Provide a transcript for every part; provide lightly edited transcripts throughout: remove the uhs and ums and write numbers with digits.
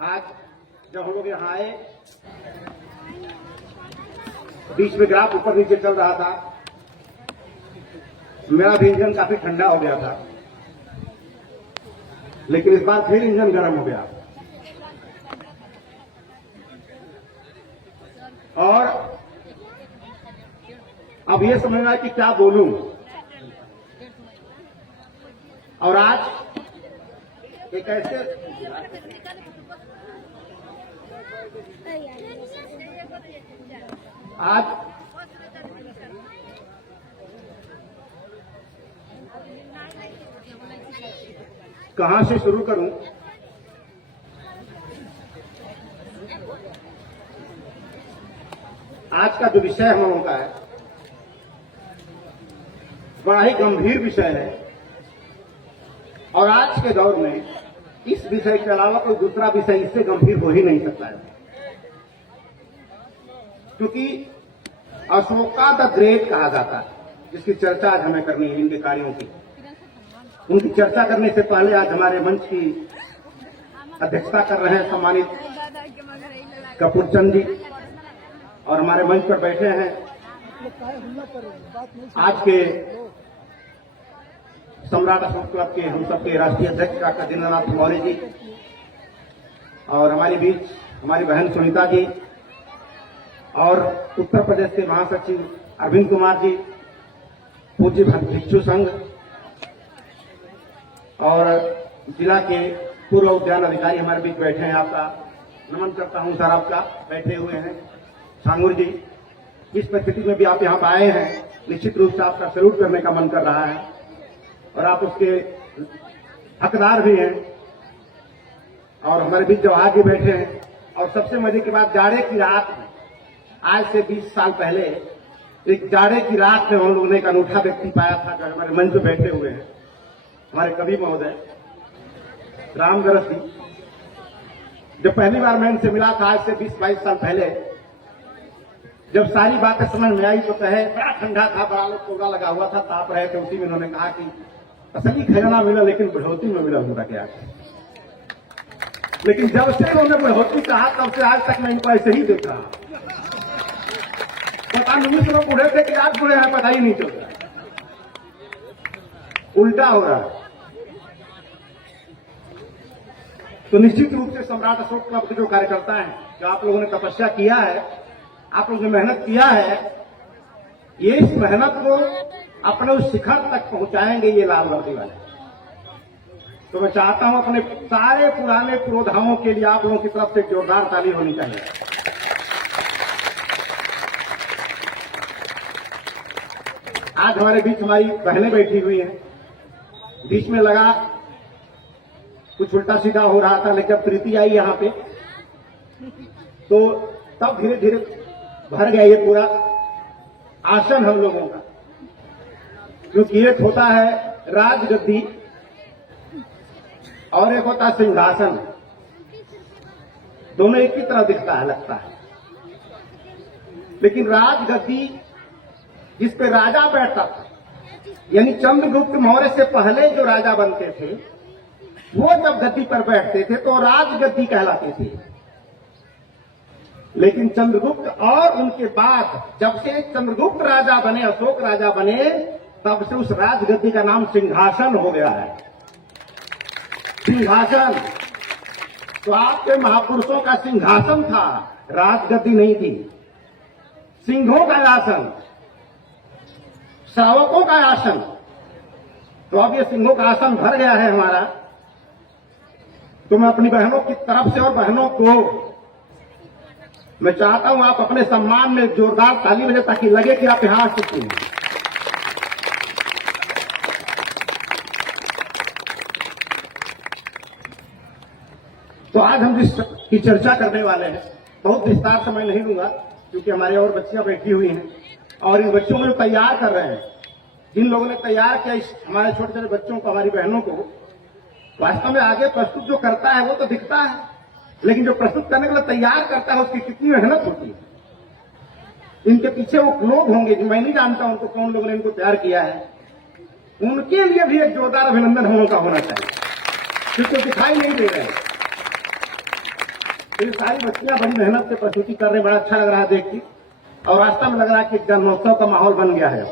आज जब हम लोग यहाँ आए, बीच में ग्राफ ऊपर नीचे चल रहा था, मेरा भी इंजन काफी ठंडा हो गया था, लेकिन इस बार फिर इंजन गर्म हो गया और अब ये समझना है कि क्या बोलूं। और आज एक ऐसे आज कहां से शुरू करूं? आज का जो विषय हम लोगों का है बड़ा ही गंभीर विषय है और आज के दौर में इस विषय के अलावा कोई दूसरा विषय इससे गंभीर हो ही नहीं सकता है, क्योंकि अशोका द ग्रेट कहा जाता है, जिसकी चर्चा आज हमें करनी है, इनके कार्यों की। उनकी चर्चा करने से पहले आज हमारे मंच की अध्यक्षता कर रहे हैं सम्मानित कपूरचंद जी और हमारे मंच पर बैठे हैं आज के सम्राट अशोक क्लब के हम सबके राष्ट्रीय अध्यक्ष डॉक्टर दीनानाथ मौर्य जी और हमारे बीच हमारी बहन सुनीता जी और उत्तर प्रदेश के महासचिव अरविंद कुमार जी, पूज्य भिक्षु संघ और जिला के पूर्व उद्यान अधिकारी हमारे बीच बैठे हैं। आपका नमन करता हूं सर, आपका बैठे हुए हैं सांगुर जी। इस परिस्थिति में भी आप यहाँ पर आए हैं, निश्चित रूप से आपका सैल्यूट करने का मन कर रहा है और आप उसके हकदार भी हैं। और हमारे बीच जवाहर जी बैठे हैं और सबसे मजे की बात, जाड़े की रात में आज से 20 साल पहले एक जाड़े की रात में हम लोगों ने एक अनूठा व्यक्ति पाया था जो हमारे मंच पे बैठे हुए हैं, हमारे कवि महोदय रामगरस जी। जब पहली बार मैं इनसे मिला था आज से 20-22 साल पहले, जब सारी बातें समझ में आई तो कहे बड़ा ठंडा था, बड़ा लोग कोहरा लगा हुआ था, ताप रहे थे, उसी में उन्होंने कहा कि असली खजाना मिला लेकिन बढ़ोती में मिला होता क्या। लेकिन जब से उन्होंने बढ़ोती कहा तब से आज तक मैं इनको ऐसे ही देखा। पता नहीं लोग बूढ़े थे कि आज बूढ़े हैं, पता ही नहीं चल रहा, उल्टा हो रहा है। तो निश्चित रूप से सम्राट अशोक क्लब के जो कार्यकर्ता हैं, जो आप लोगों ने तपस्या किया है, आप लोगों ने मेहनत किया है, ये इस मेहनत को अपने उस शिखर तक पहुंचाएंगे ये लाल वर्दी वाले। तो मैं चाहता हूं अपने सारे पुराने पुरोधाओं के लिए आप लोगों की तरफ से जोरदार ताली होनी चाहिए। आज हमारे बीच हमारी बहनें बैठी हुई हैं, बीच में लगा कुछ उल्टा सीधा हो रहा था, लेकिन जब प्रीति आई यहाँ पे तो तब धीरे धीरे भर गया ये पूरा आसन हम लोगों का। क्योंकि एक होता है राजगद्दी और एक होता है सिंहासन, दोनों एक ही तरह दिखता है, लगता है, लेकिन राजगद्दी जिस पे राजा बैठता था, यानी चंद्रगुप्त मौर्य से पहले जो राजा बनते थे वो जब गद्दी पर बैठते थे तो राजगद्दी कहलाती थी। लेकिन चंद्रगुप्त और उनके बाद जब से चंद्रगुप्त राजा बने, अशोक राजा बने, तब से उस राजगद्दी का नाम सिंहासन हो गया है। सिंहासन तो आपके महापुरुषों का सिंहासन था, राजगद्दी नहीं थी। सिंहों का आसन, श्रावकों का आसन, तो अब ये सिंहों का आसन भर गया है हमारा। तो मैं अपनी बहनों की तरफ से और बहनों को मैं चाहता हूं आप अपने सम्मान में जोरदार ताली बजाएं ताकि लगे कि आप यहां आ चुके हैं। तो आज हम जिसकी चर्चा करने वाले हैं, बहुत विस्तार समय नहीं लूंगा क्योंकि हमारे और बच्चियां बैठी हुई हैं और इन बच्चों को तैयार कर रहे हैं। जिन लोगों ने तैयार किया इस हमारे छोटे छोटे बच्चों को, हमारी बहनों को, वास्तव में आगे प्रस्तुत जो करता है वो तो दिखता है, लेकिन जो प्रस्तुत करने के लिए तैयार करता है उसकी कितनी मेहनत होती है। इनके पीछे वो लोग होंगे जो मैं नहीं जानता उनको, कौन लोगों ने इनको तैयार किया है, उनके लिए भी एक जोरदार अभिनंदन हम लोगों का होना चाहिए, क्योंकि दिखाई नहीं दे रहे हैं। तो ये सारी बच्चियां बड़ी मेहनत से प्रस्तुति कर रहे हैं, बड़ा अच्छा लग रहा है देख के। और रास्ता में लग रहा है कि जन्मोत्सव का माहौल बन गया है,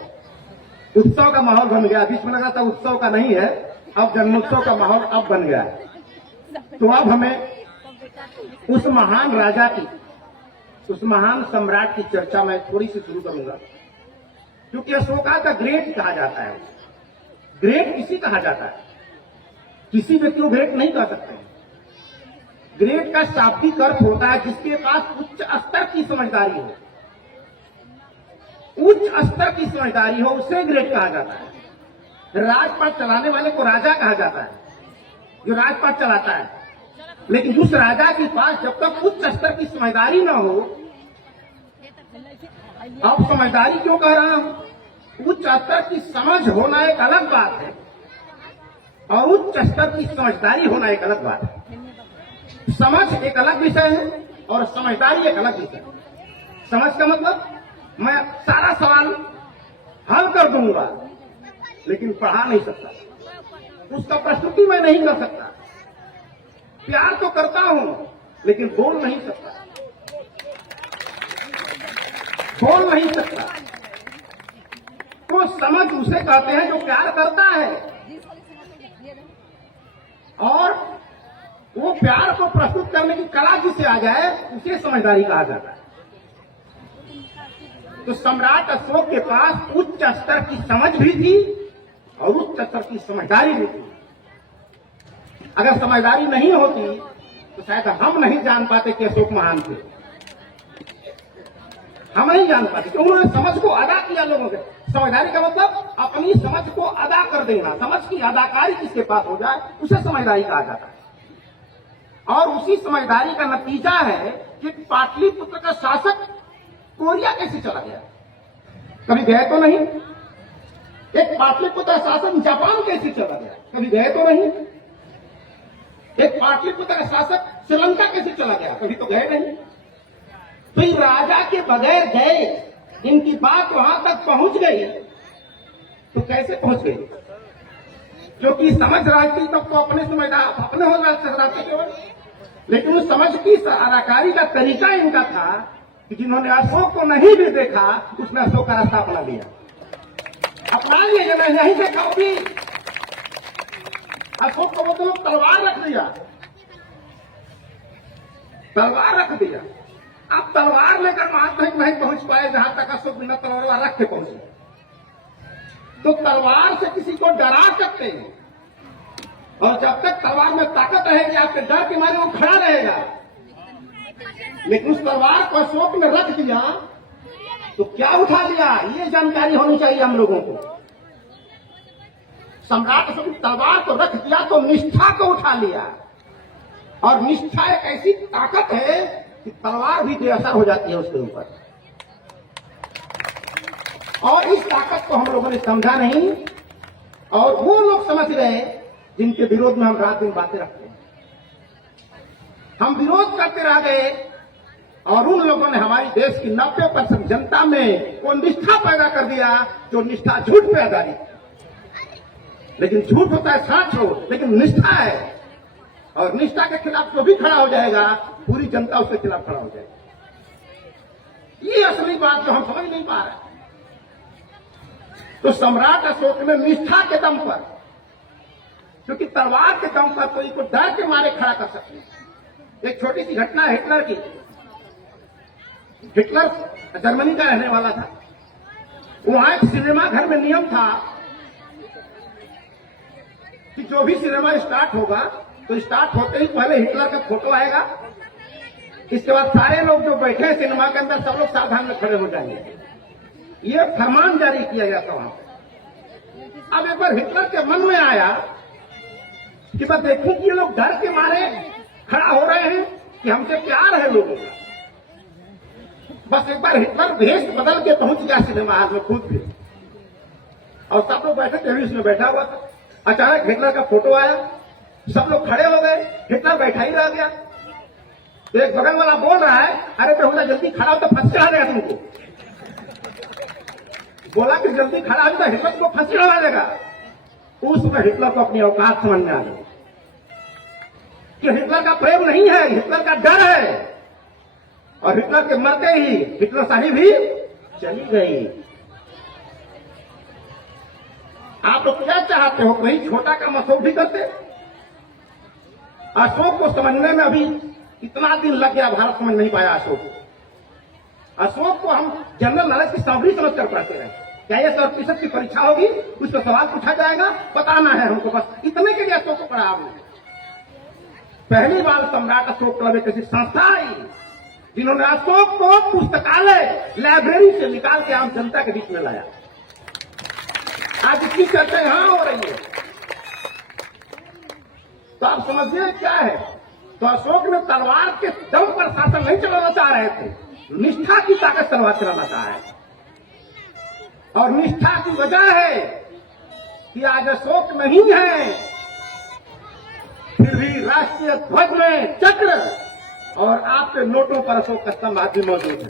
उत्सव का माहौल बन गया। बीच में लगा था उत्सव का नहीं है, अब जन्मोत्सव का माहौल अब बन गया है। तो अब हमें उस महान राजा की, उस महान सम्राट की चर्चा मैं थोड़ी सी शुरू करूंगा, क्योंकि अशोका का ग्रेट कहा जाता है। ग्रेट किसी कहा जाता है, किसी व्यक्ति को ग्रेट नहीं कह सकते। ग्रेट का शाब्दिक अर्थ होता है जिसके पास उच्च स्तर की समझदारी हो, उच्च स्तर की समझदारी हो, उसे ग्रेट कहा जाता है। राजपाट चलाने वाले को राजा कहा जाता है, जो राजपाट चलाता है। लेकिन उस राजा के पास जब तक उच्च स्तर की समझदारी न हो, अब समझदारी क्यों कह रहा हूं, उच्च स्तर की समझ होना एक अलग बात है और उच्च स्तर की समझदारी होना एक अलग बात है। समझ एक अलग विषय है और समझदारी एक अलग विषय है। समझ का मतलब मैं सारा सवाल हल कर दूंगा, लेकिन पढ़ा नहीं सकता, उसका प्रस्तुति मैं नहीं कर सकता। प्यार तो करता हूं, लेकिन बोल नहीं सकता, बोल नहीं सकता। तो समझ उसे कहते हैं जो प्यार करता है, और वो प्यार को प्रस्तुत करने की कला जिसे आ जाए उसे समझदारी कहा जाता है। तो सम्राट अशोक के पास उच्च स्तर की समझ भी थी और उच्च स्तर की समझदारी भी थी। अगर समझदारी नहीं होती तो शायद हम नहीं जान पाते कि अशोक महान थे, हम नहीं जान पाते कि उन्होंने समझ को अदा किया लोगों के। समझदारी का मतलब अपनी समझ को अदा कर देना, समझ की अदाकारी जिसके पास हो जाए उसे समझदारी कहा जाता है। और उसी समझदारी का नतीजा है कि पाटलिपुत्र का शासक कोरिया कैसे चला गया, कभी गए तो नहीं। एक पाटलिपुत्र शासक जापान कैसे चला गया, कभी गए तो नहीं। एक पाटलिपुत्र का शासक श्रीलंका कैसे चला गया, कभी तो गए नहीं। तो इन राजा के बगैर गए, इनकी बात वहां तक पहुंच गई, तो कैसे पहुंच गई, क्योंकि समझ राजनीति तक तो अपने समझदार अपने हो जाते केवल, लेकिन उस समझ की अदाकारी का तरीका इनका था कि जिन्होंने अशोक को नहीं भी देखा उसने अशोक का रास्ता अपना लिया, अपना लिया। जो नहीं देखा वो भी अशोक को वो तलवार रख दिया, तलवार रख दिया। अब तलवार लेकर वहां तक नहीं पहुंच पाए जहां तक अशोक बिना तलवार रख के पहुंचे। तो तलवार से किसी को डरा सकते हैं, और जब तक तलवार में ताकत रहेगी आपके डर के मारे वो खड़ा रहेगा। लेकिन उस तलवार को अशोक ने रख दिया तो क्या उठा लिया, ये जानकारी होनी चाहिए हम लोगों को। सम्राट अशोक ने तलवार को रख दिया तो निष्ठा को उठा लिया, और निष्ठा एक ऐसी ताकत है कि तलवार भी बेअसर हो जाती है उसके ऊपर। और इस ताकत को हम लोगों ने समझा नहीं, और वो लोग समझ रहे जिनके विरोध में हम रात दिन बातें रखते हैं। हम विरोध करते रह गए, और उन लोगों ने हमारी देश की 90% जनता में वो निष्ठा पैदा कर दिया जो निष्ठा झूठ पे आधारित है। लेकिन झूठ होता है सच हो, लेकिन निष्ठा है, और निष्ठा के खिलाफ जो भी खड़ा हो जाएगा पूरी जनता उसके खिलाफ खड़ा हो जाएगी। ये असली बात जो हम समझ नहीं पा रहे। तो सम्राट अशोक ने निष्ठा के दम पर, क्योंकि तलवार के दम पर कोई को डर के मारे खड़ा कर सकते हैं। एक छोटी सी घटना है हिटलर की। हिटलर जर्मनी का रहने वाला था। वहां एक सिनेमा घर में नियम था कि जो भी सिनेमा स्टार्ट होगा तो स्टार्ट होते ही पहले हिटलर का फोटो आएगा, इसके बाद सारे लोग जो बैठे हैं सिनेमा के अंदर सब लोग सावधान में खड़े हो जाएंगे। ये फरमान जारी किया गया था वहां पे। अब एक बार हिटलर के मन में आया कि मैं देखूं कि ये लोग डर के मारे खड़ा हो रहे हैं कि हमसे प्यार है लोगों का। बस एक बार हिटलर भेष बदल के पहुंच गया सिनेमा हॉल में खुद भी, और सब लोग बैठे थे, उसमें बैठा हुआ था। अचानक हिटलर का फोटो आया, सब लोग खड़े हो गए, हिटलर बैठा ही रह गया। तो एक बगल वाला बोल रहा है, अरे बेहुदा जल्दी खड़ा हो तो फंस चढ़ा देगा तुमको। बोला कि जल्दी खड़ा हो तो हिटलर को फंस चढ़ा देगा। उसमें हिटलर को अपनी औकात समझ में आ गई ये हिटलर का प्रेम नहीं है, हिटलर का डर है। और हिटलर के मरते ही हिटलर शाही भी चली गई। आप लोग क्या चाहते हो? कहीं छोटा का अशोक भी करते? अशोक को समझने में अभी इतना दिन लग गया, भारत समझ नहीं पाया अशोक को। अशोक को हम जनरल नॉलेज की सामग्री समझकर पढ़ते रहे। क्या ये 100% की परीक्षा होगी, उसका सवाल पूछा जाएगा, बताना है हमको, बस इतने के लिए अशोक को पढ़ा आपने। पहली बार सम्राट अशोक क्लब एक ऐसी संस्था आई जिन्होंने अशोक को पुस्तकालय लाइब्रेरी से निकाल के आम जनता के बीच में लाया। आज इसकी चर्चा यहां हो रही है, तो आप समझिए क्या है। तो अशोक ने तलवार के दम पर शासन नहीं चलाना चाह रहे थे, निष्ठा की ताकत तलवार चलाना चाह रहे थे। और निष्ठा की वजह है कि आज अशोक नहीं है, फिर भी राष्ट्रीय ध्वज में चक्र और आपके नोटों पर अशोक का स्तंभ आज भी मौजूद है।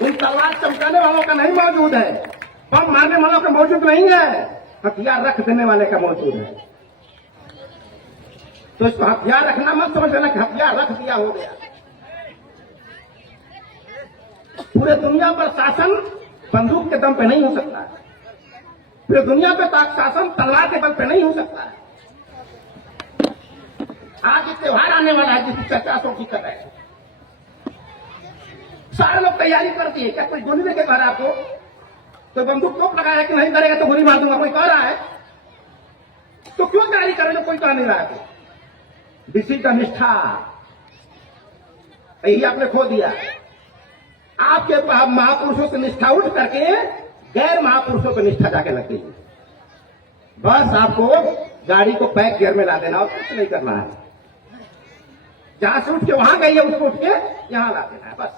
उन तलवार चमकाने वालों का नहीं मौजूद है, बम मारने वालों का मौजूद नहीं है, हथियार रख देने वाले का मौजूद है। तो इसको हथियार रखना मत समझ लेना कि हथियार रख दिया हो गया। पूरे दुनिया पर शासन बंदूक के दम पे नहीं हो सकता है, पूरे दुनिया पे शासन तलवार के बल पे नहीं हो सकता है। आज एक त्योहार आने वाला है जिसकी चर्चा अशोक की कर रहे हैं, सारे लोग तैयारी कर दिए। क्या कोई गोली लेके कह रहा है आपको? कोई बंदूक तोप लगाया कि नहीं करेगा तो गोली मार दूंगा, कोई कह रहा है? तो क्यों तैयारी कर रहे हो? कोई कह नहीं रहा है। किसी का निष्ठा यही आपने खो दिया। आपके महापुरुषों से निष्ठा उठ करके गैर महापुरुषों पर निष्ठा जाके लग गई। बस आपको गाड़ी को पैक गियर में ला देना और कुछ नहीं करना है। जहां से उठ के वहां गई है उसको उठ के यहां ला देना है। बस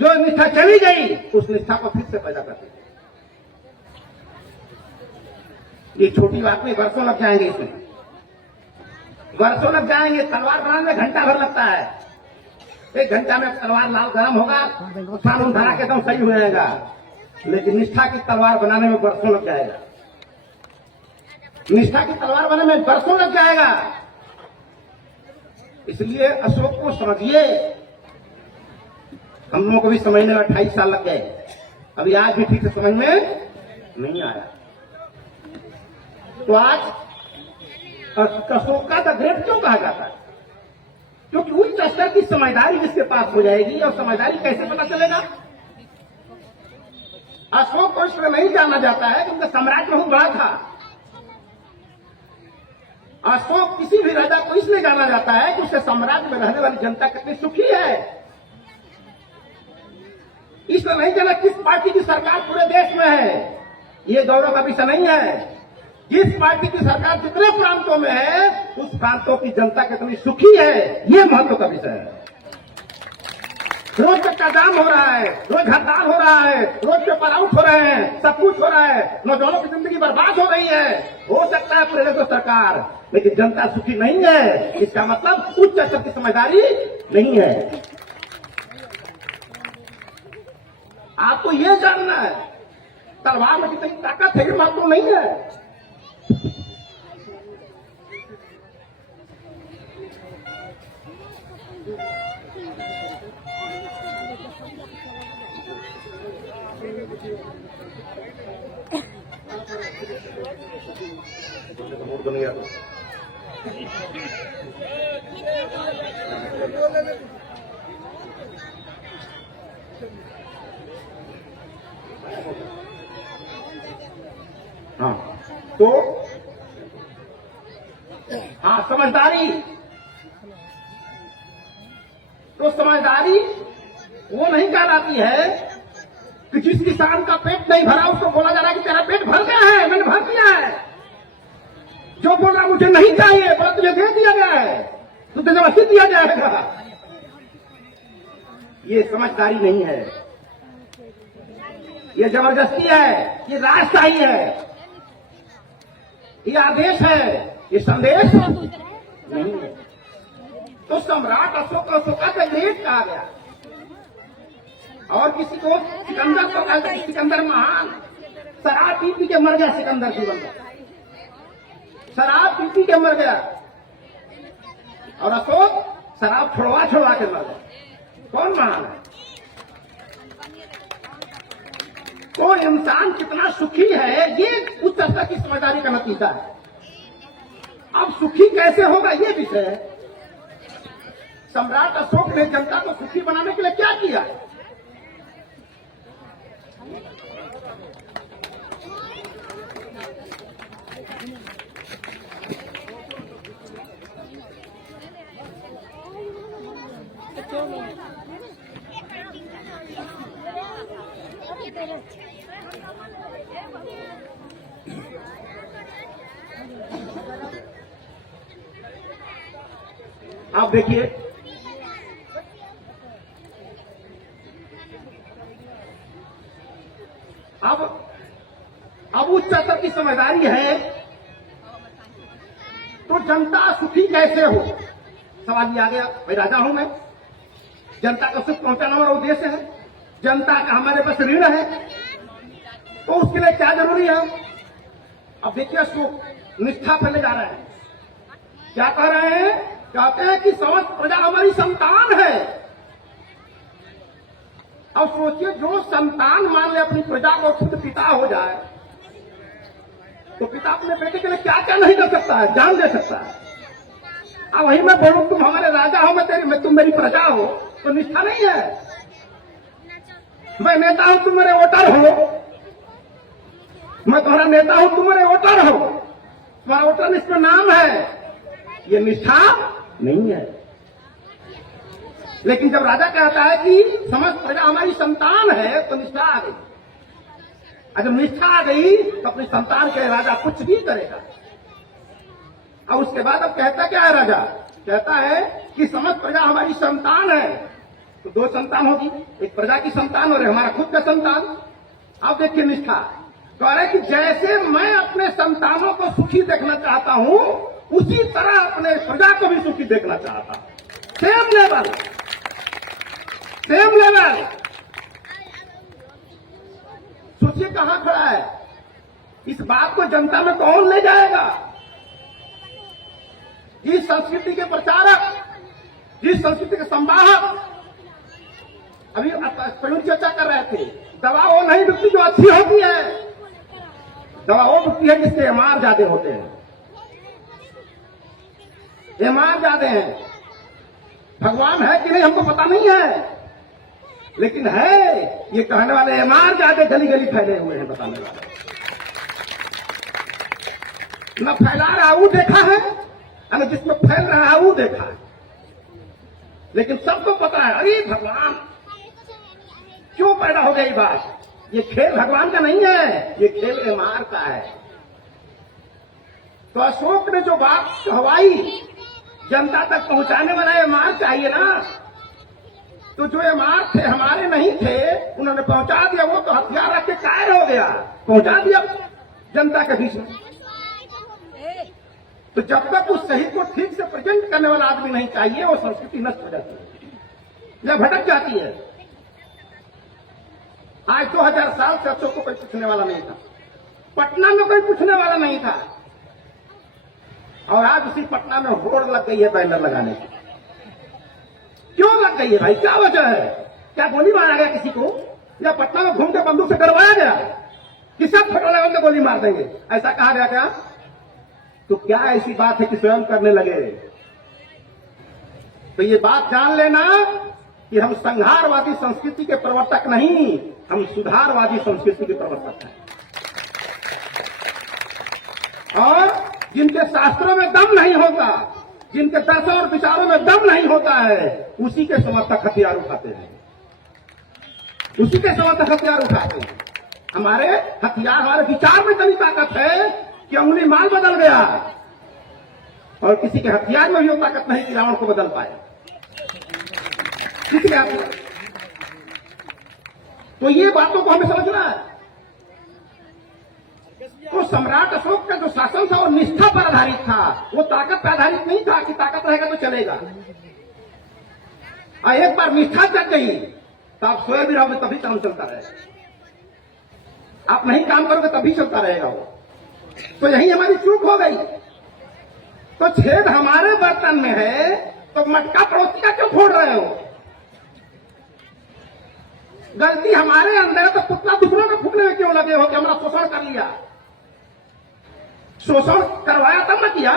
जो निष्ठा चली गई उस निष्ठा को फिर से पैदा कर देना। ये छोटी बात नहीं, वर्षों लग जाएंगे इसमें, वर्षों लग जाएंगे। तलवार बनाने में घंटा भर लगता है, 1 घंटा में तलवार लाल गर्म होगा, साबुन धरा के एकदम सही हो जाएगा। लेकिन निष्ठा की तलवार बनाने में वर्षों लग जाएगा, निष्ठा की तलवार बनाने में वर्षों लग जाएगा। इसलिए अशोक को समझिए। हम लोगों को भी समझने में 28 साल लग गए, अभी आज भी ठीक से समझ में नहीं आया। तो आज अशोक का द ग्रेट क्यों कहा जाता है? क्योंकि उच्च स्तर की समझदारी जिसके पास हो जाएगी। और समझदारी कैसे पता चलेगा? अशोक को इसलिए नहीं जाना जाता है क्योंकि सम्राट बहुत बड़ा था। अशोक किसी भी राजा को इसलिए जाना जाता है कि उसके साम्राज्य में रहने वाली जनता कितनी सुखी है। इसलिए नहीं जाना किस पार्टी की सरकार पूरे देश में है, ये गौरव का विषय नहीं है। जिस पार्टी की सरकार जितने प्रांतों में है उस प्रांतों की जनता कितनी सुखी है, ये महत्व का विषय है। रोज चक्का जाम हो रहा है, रोज हड़ताल हो रहा है, रोज पेपर आउट हो रहे हैं, सब कुछ हो रहा है, नौजवानों की जिंदगी बर्बाद हो रही है। हो सकता है पूरे देश सरकार, लेकिन जनता सुखी नहीं है। इसका मतलब उच्च स्तर की समझदारी नहीं है। आपको ये जानना है तलवार में कितनी ताकत है, ये महत्व नहीं है। हाँ, तो हाँ, समझदारी। तो समझदारी वो नहीं कहलाती है कि जिस किसान का पेट नहीं भरा उसको बोला जा रहा है कि तेरा पेट भर गया है, मैंने भर दिया है। जो बोल रहा मुझे नहीं चाहिए, बोला तुझे दे दिया गया है, तुझे जबरदस्ती दिया जाएगा। ये समझदारी नहीं है, ये जबरदस्ती है, ये राजशाही है, ये आदेश है, ये संदेश नहीं है। तो सम्राट अशोक को अशोका का ग्रेट कहा गया। और किसी को सिकंदर को कहा गया, सिकंदर महान। शराब पी पी के मर गया सिकंदर, जीवन में शराब पी पी के मर गया। और अशोक शराब छुड़वा छुड़वा के लगे। कौन महान है? कोई इंसान कितना सुखी है, ये उस स्तर की समझदारी का नतीजा है। अब सुखी कैसे होगा ये विषय है। सम्राट अशोक ने जनता को सुखी बनाने के लिए क्या किया? आप देखिए, अब उच्च स्तर की समझदारी है तो जनता सुखी कैसे हो? सवाल ये आ गया। भाई राजा हूं मैं, जनता को सुख पहुंचाना हमारा उद्देश्य है, जनता का हमारे पास ऋण है, तो उसके लिए क्या जरूरी है? अब देखिए, अशोक निष्ठा फैले जा रहे हैं। क्या कह रहे हैं? कहते हैं कि समस्त प्रजा हमारी संतान है। अब सोचिए, जो संतान मान ले अपनी प्रजा को खुद पिता हो जाए, तो पिता अपने बेटे के लिए क्या क्या नहीं कर सकता है, जान दे सकता है। अब वही मैं बोलूं तुम हमारे राजा हो, तुम मेरी प्रजा हो, तो निष्ठा नहीं है। मैं नेता हूं, तुम मेरे वोटर हो, मैं तुम्हारा नेता हूं, तुम मेरे वोटर हो, तुम्हारा वोटर लिस्ट में नाम है, ये निष्ठा नहीं है। लेकिन जब राजा कहता है कि समस्त प्रजा हमारी संतान है, तो निष्ठा आ गई। और जब निष्ठा आ गई तो अपनी संतान के राजा कुछ भी करेगा। और उसके बाद अब कहता क्या है राजा? कहता है कि समस्त प्रजा हमारी संतान है। तो दो संतान होगी, एक प्रजा की संतान और हमारा खुद का संतान। अब देखिए निष्ठा कह रहे कि जैसे मैं अपने संतानों को सुखी देखना चाहता हूं, उसी तरह अपने प्रजा को भी सुखी देखना चाहता हूं। Same level, same level. सोचिए कहां खड़ा है। इस बात को जनता में कौन ले जाएगा? जिस संस्कृति के प्रचारक, जिस संस्कृति के संवाहक, अभी प्रवीण चर्चा कर रहे थे, दवा वो नहीं बिकती जो अच्छी होती है, दवा वो बिकती है जिसके एमआर ज्यादा होते हैं। एमआर ज्यादा है। भगवान है कि नहीं हमको पता नहीं है, लेकिन है ये कहने वाले एमआर ज्यादा गली गली फैले हुए हैं बताने वाले। न फैला रहा वो देखा है, न जिसमें फैल रहा है वो देखा है, लेकिन सबको पता है अरे भगवान क्यों पैदा हो गई बात। ये खेल भगवान का नहीं है, ये खेल एमआर का है। तो अशोक ने जो बात कहवाई जनता तक पहुंचाने वाला एमआर चाहिए ना। तो जो एमआर थे हमारे नहीं थे, उन्होंने पहुंचा दिया। वो तो हथियार रख के कायर हो गया, पहुंचा दिया जनता के बीच में। तो जब तक उस सही को ठीक से प्रेजेंट करने वाला आदमी नहीं चाहिए, वो संस्कृति नष्ट हो जाती है या भटक जाती है। आज 2000 साल से अशोक को कोई पूछने वाला नहीं था, पटना में कोई पूछने वाला नहीं था, और आज उसी पटना में होड़ लग गई है बैनर लगाने की। क्यों लग गई है भाई? क्या वजह है? क्या गोली मारा गया किसी को, या पटना में घूम के बंदूक से करवाया गया कि सब फोटो लगा के गोली मार देंगे, ऐसा कहा गया क्या? तो क्या ऐसी बात है कि स्वयं करने लगे? तो ये बात जान लेना कि हम संहारवादी संस्कृति के प्रवर्तक नहीं, हम सुधारवादी संस्कृति के प्रवर्तक हैं। और जिनके शास्त्रों में दम नहीं होता, जिनके दर्शन और विचारों में दम नहीं होता है, उसी के समर्थक हथियार उठाते हैं, उसी के समर्थक हथियार उठाते हैं। हमारे हथियार, हमारे विचार में इतनी ताकत है कि अंगुली माल बदल गया, और किसी के हथियार में भी वो ताकत नहीं कि रावण को बदल पाए। किसी के तो ये बातों को हमें समझना है। तो सम्राट अशोक का जो शासन था वो निष्ठा पर आधारित था, वो ताकत पर आधारित नहीं था कि ताकत रहेगा तो चलेगा। और एक बार निष्ठा जग गई तो आप सोए भी रहोगे तभी काम चलता रहेगा, आप नहीं काम करोगे तभी चलता रहेगा वो। तो यही हमारी चूक हो गई। तो छेद हमारे बर्तन में है तो मटका पड़ोसी का क्यों फोड़ रहे हो? गलती हमारे अंदर है तो पुतला दूसरों को फूकने में क्यों लगे हो कि हमारा शोषण कर लिया? शोषण करवाया तब न किया।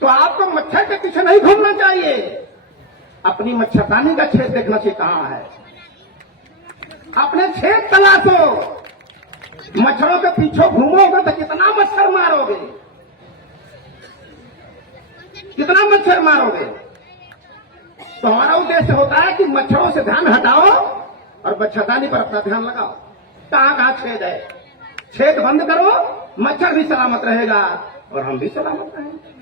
तो आपको मच्छर के पीछे नहीं घूमना चाहिए, अपनी मच्छरदानी का छेद देखना चाहिए कहां है। अपने छेद तलाशो, मच्छरों के पीछे घूमोगे तो कितना मच्छर मारोगे, कितना मच्छर मारोगे। तो हमारा उद्देश्य होता है कि मच्छरों से ध्यान हटाओ और मच्छरदानी पर अपना ध्यान लगाओ। कहां कहां छेद है, छेद बंद करो, मच्छर भी सलामत रहेगा और हम भी सलामत रहेंगे,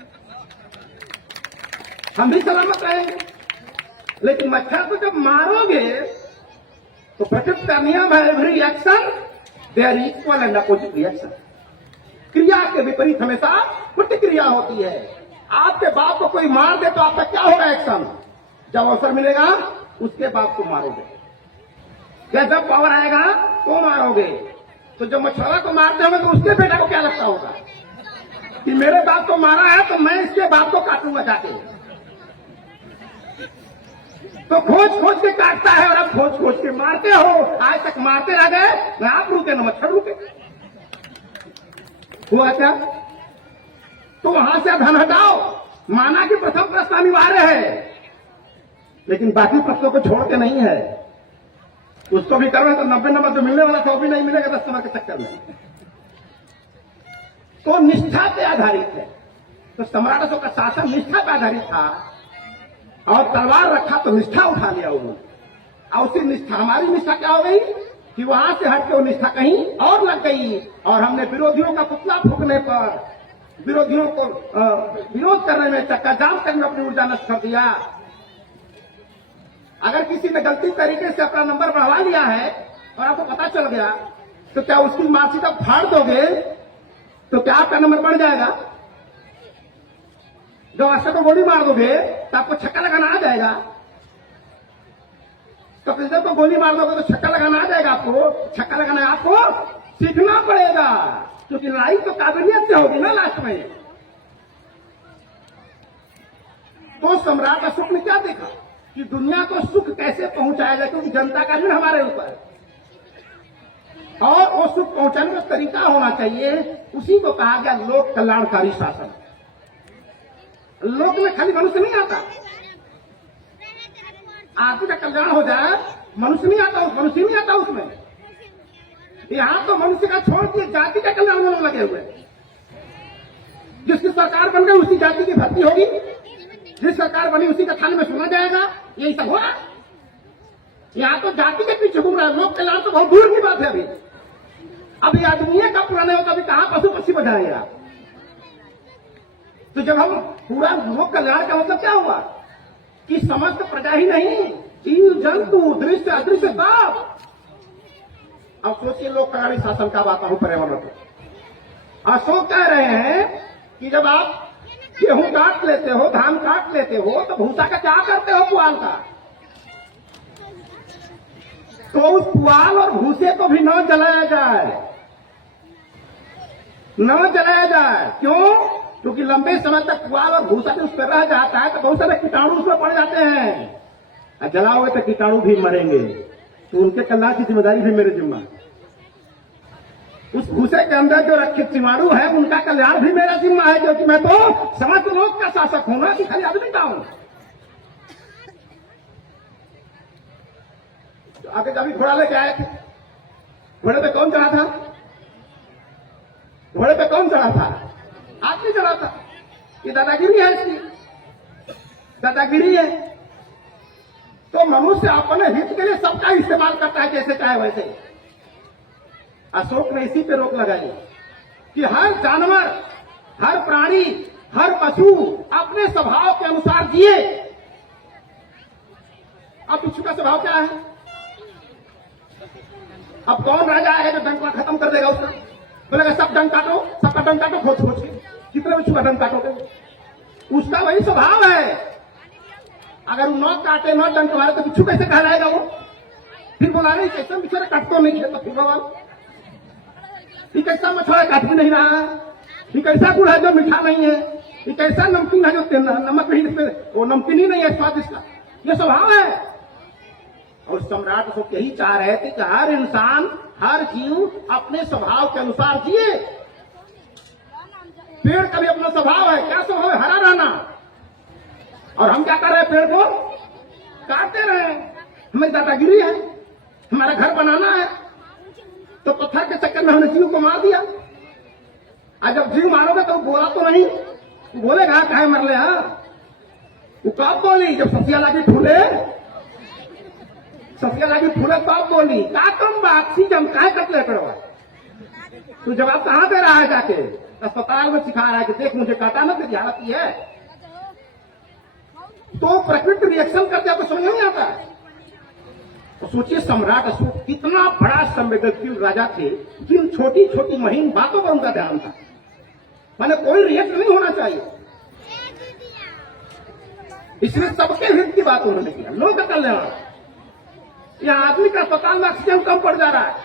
हम भी सलामत रहेंगे। लेकिन मच्छर को जब मारोगे तो प्रकृति का नियम है, every action there equal and opposite reaction. क्रिया के विपरीत हमेशा प्रतिक्रिया होती है। आपके बाप को कोई मार दे तो आपका क्या होगा एक्शन? जब अवसर मिलेगा उसके बाप को मारोगे, या जब पावर आएगा तो मारोगे। तो जब मछुआरा को मारते होंगे तो उसके बेटा को क्या लगता होगा कि मेरे बाप को मारा है तो मैं इसके बाप को काटूंगा जाके। तो खोज खोज के काटता है और अब खोज खोज के मारते हो। आज तक मारते रह गए, न आप रुके न मच्छर रुके। हुआ क्या? तो वहां से धन हटाओ। माना कि प्रथम प्रश्न अनिवार्य है, लेकिन बाकी प्रश्नों को छोड़ के नहीं है। उसको भी करो तो 90 नंबर जो मिलने वाला था वो भी नहीं मिलेगा 10 नंबर के चक्कर में। तो निष्ठा पे आधारित है। तो सम्राट अशोक का शासन निष्ठा पे आधारित था और तलवार रखा तो निष्ठा उठा लिया उन्होंने। और उसी निष्ठा, हमारी निष्ठा क्या हो गई कि वहां से हटके वो निष्ठा कहीं और लग गई और हमने विरोधियों का पुतला फूकने पर, विरोधियों को विरोध करने में, चक्का जाम करने में अपनी ऊर्जा नष्ट कर दिया। अगर किसी ने गलती तरीके से अपना नंबर बढ़वा लिया है और आपको पता चल गया तो क्या उसकी मार्कशीट आप फाड़ दोगे तो क्या आपका नंबर बढ़ जाएगा? जब अक्षर को गोली मार दोगे तो आपको छक्का लगाना आ जाएगा। तो प्रेसिडेंट को गोली मार दोगे तो छक्का लगाना आ जाएगा। आपको छक्का लगाना आपको सीखना पड़ेगा, क्योंकि लड़ाई तो काबिलियत से होगी ना लास्ट में। तो सम्राट अशोक ने क्या देखा कि दुनिया को सुख कैसे पहुंचाया जाए, क्योंकि जनता का ऋण हमारे ऊपर है और वो सुख पहुंचाने का तरीका होना चाहिए। उसी को कहा गया लोक कल्याणकारी शासन। लोक में खाली मनुष्य नहीं आता, आदमी का कल्याण हो जाए, मनुष्य नहीं आता, मनुष्य नहीं आता उसमें। यहां तो मनुष्य का छोड़ के जाति का कल्याण होने लगे हुए। जिसकी सरकार बन गई उसी जाति की भर्ती होगी, जिस सरकार बनी उसी का थाने में सुना जाएगा। यही सब हो रहा। यहां तो जाति के पीछे घूम रहा है। लोक कल्याण तो बहुत दूर की बात है। अभी आदमी का पुराने होता, अभी कहां पशु पक्षी बजाएंगे आप? तो जब हम पूरा लोक कल्याण का मतलब क्या हुआ कि समस्त प्रजा ही नहीं, जीव जंतु दृश्य अदृश्य सब। अब सोचिए लोक कल्याणी शासन का बात हूं पर्यावरण को। अशोक कह रहे हैं कि जब आप गेहूं काट लेते हो, धान काट लेते हो, तो भूसा का क्या करते हो? पुआल का। तो उस पुआल और भूसे को भी न जलाया जाए, न जलाया जाए। क्यों? क्योंकि लंबे समय तक पुआल और भूसा उस पर रह जाता है तो बहुत सारे कीटाणु उसमें पड़ जाते हैं। जलाओगे तो कीटाणु भी मरेंगे, तो उनके कल्याण की जिम्मेदारी भी मेरे जिम्मा। उस भूसे के अंदर जो रखे जीवाणु है उनका कल्याण भी मेरा जिम्मा है, क्योंकि मैं तो समस्त लोक का शासक हूं ना, कि खाली आदमी का हूं। तो आगे कभी घोड़ा लेके आए थे, घोड़े पे कौन चढ़ा था? घोड़े पे कौन चढ़ा था? आदमी चढ़ा था। ये दादागिरी है, इसकी दादागिरी है। तो मनुष्य अपने हित के लिए सबका इस्तेमाल करता है, जैसे चाहे वैसे। अशोक ने इसी पे रोक लगाई कि हर जानवर, हर प्राणी, हर पशु अपने स्वभाव के अनुसार जिए। अब बिच्छू का स्वभाव क्या है? अब कौन राजा है जो डंक खत्म कर देगा उसका? बोलेगा सब डंक काटो, सबका डंक काटो, खोज खोज के। कितने बिच्छू का डंक काटोगे? उसका वही स्वभाव है। अगर वो न काटे, न डंक मारे तो बिच्छू कैसे कहलाएगा वो? फिर बोला नहीं कैसे बेचारे काटतो नहीं है, तो फिर बवाल। ये कैसा मछुआरा काट भी नहीं रहा है, ये कैसा गुड़ है जो मीठा नहीं है, ये कैसा नमकीन है जो नमक नहीं, वो नमकीन ही नहीं है स्वादिष्ट का, ये स्वभाव है। और सम्राट अशोक यही चाह रहे थे कि हर इंसान, हर जीव अपने स्वभाव के अनुसार जिए। पेड़ का भी अपना स्वभाव है, क्या स्वभाव है? हरा रहना। और हम क्या कर रहे हैं? पेड़ को काटते रहे। हमें दादागिरी है, हमारा घर बनाना है, तो पत्थर के चक्कर में हमने जीव को मार दिया। आज जब जीव मारोगे तो बोला तो नहीं, बोलेगा काहे मर ले। हाँ, वो कब बोली? जब सफिया लागी फूले, सफिया लागी फूले कब बोली? का कम बात थी जब काहे कटले करवा। तू जवाब कहां दे रहा है? जाके अस्पताल में सिखा रहा है कि देख मुझे काटा ना, तेरी हालत ये है। तो प्रकृति रिएक्शन करते आपको समझ नहीं आता। तो सोचिए सम्राट अशोक कितना बड़ा संवेदनशील राजा थे, जिन छोटी छोटी महीन बातों पर उनका ध्यान था। माने कोई रिएक्ट नहीं होना चाहिए, इसलिए सबके हित की बात उन्होंने किया। लोग कल्याण, यहाँ आदमी के अस्पताल में ऑक्सीजन कम पड़ जा रहा है,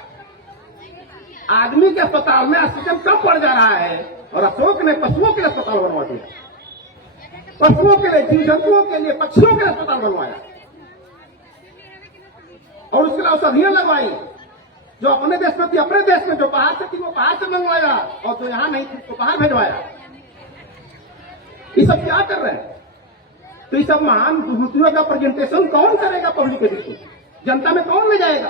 आदमी के अस्पताल में ऑक्सीजन कम पड़ जा रहा है, और अशोक ने पशुओं के लिए अस्पताल बनवा दिया। पशुओं के लिए, जीव जंतुओं के लिए, पक्षियों के लिए अस्पताल बनवाया, और उसके लिए औषधियां लगवाई। जो अपने देश में थी अपने देश में, जो बाहर से थी वो बाहर से मंगवाया, और जो यहां नहीं थी तो बाहर भिजवाया। ये सब क्या कर रहे हैं? तो ये सब महान विभूतियों का प्रेजेंटेशन कौन करेगा? पब्लिक एजुकेशन जनता में कौन ले जाएगा?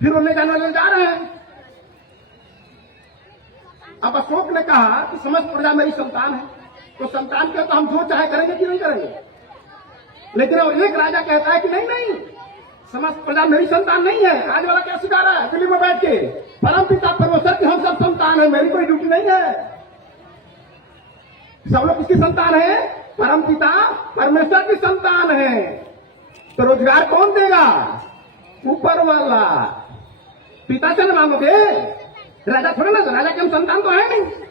फिर उन्हें जाने वाले जा रहे हैं। अब अशोक ने कहा कि समस्त प्रजा मेरी संतान है, तो संतान के तो हम जो चाहे करेंगे कि नहीं करेंगे। लेकिन अब एक राजा कहता है कि नहीं नहीं, समस्त प्रजा मेरी संतान नहीं है। आज वाला क्या सिखा रहा है दिल्ली में बैठ के? परम पिता परमेश्वर की हम सब संतान है, मेरी कोई ड्यूटी नहीं है। सब लोग किसकी संतान है? परम पिता परमेश्वर की संतान है। तो रोजगार कौन देगा? ऊपर वाला। पिता से न मांगोगे, राजा थोड़े ना, राजा की हम संतान तो है नहीं।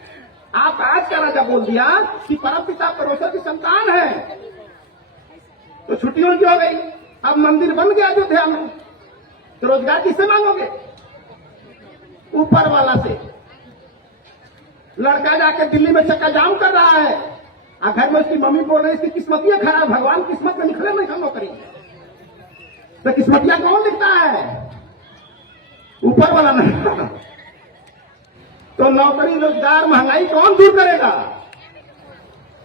आप आज का राजा बोल दिया कि परम पिता परमेश्वर की संतान है, तो छुट्टी उनकी हो गई। अब मंदिर बन गया अयोध्या में, तो रोजगार किससे मांगोगे? ऊपर वाला से। लड़का जाके दिल्ली में चक्का जाम कर रहा है, और घर में उसकी मम्मी बोल रही है इसकी किस्मतियां खराब, भगवान किस्मत में निकले नहीं हम नौकरी। तो किस्मतियां कौन लिखता है? ऊपर वाला नहीं। तो नौकरी, रोजगार, महंगाई कौन दूर करेगा?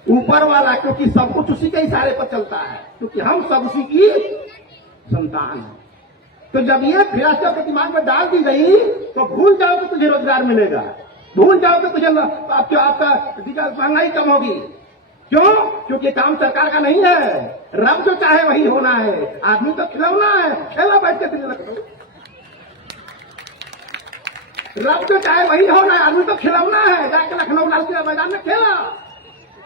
ऊपर वाला, क्योंकि सब कुछ उसी के इशारे पर चलता है, क्योंकि हम सब उसी की संतान है। तो जब ये फिरासत अपने दिमाग में डाल दी गई, तो भूल जाओ कि तुझे रोजगार मिलेगा, भूल जाओ कि तुझे आपका महंगाई कम होगी। क्यों? क्योंकि काम सरकार का नहीं है, रब जो चाहे वही होना है। आदमी तो खिलौना है, खेला बैठ के तुझे लखनऊ। रब जो चाहे वही होना है, आदमी तो खिलौना है, जाके लखनऊ लाल किला मैदान में खेला।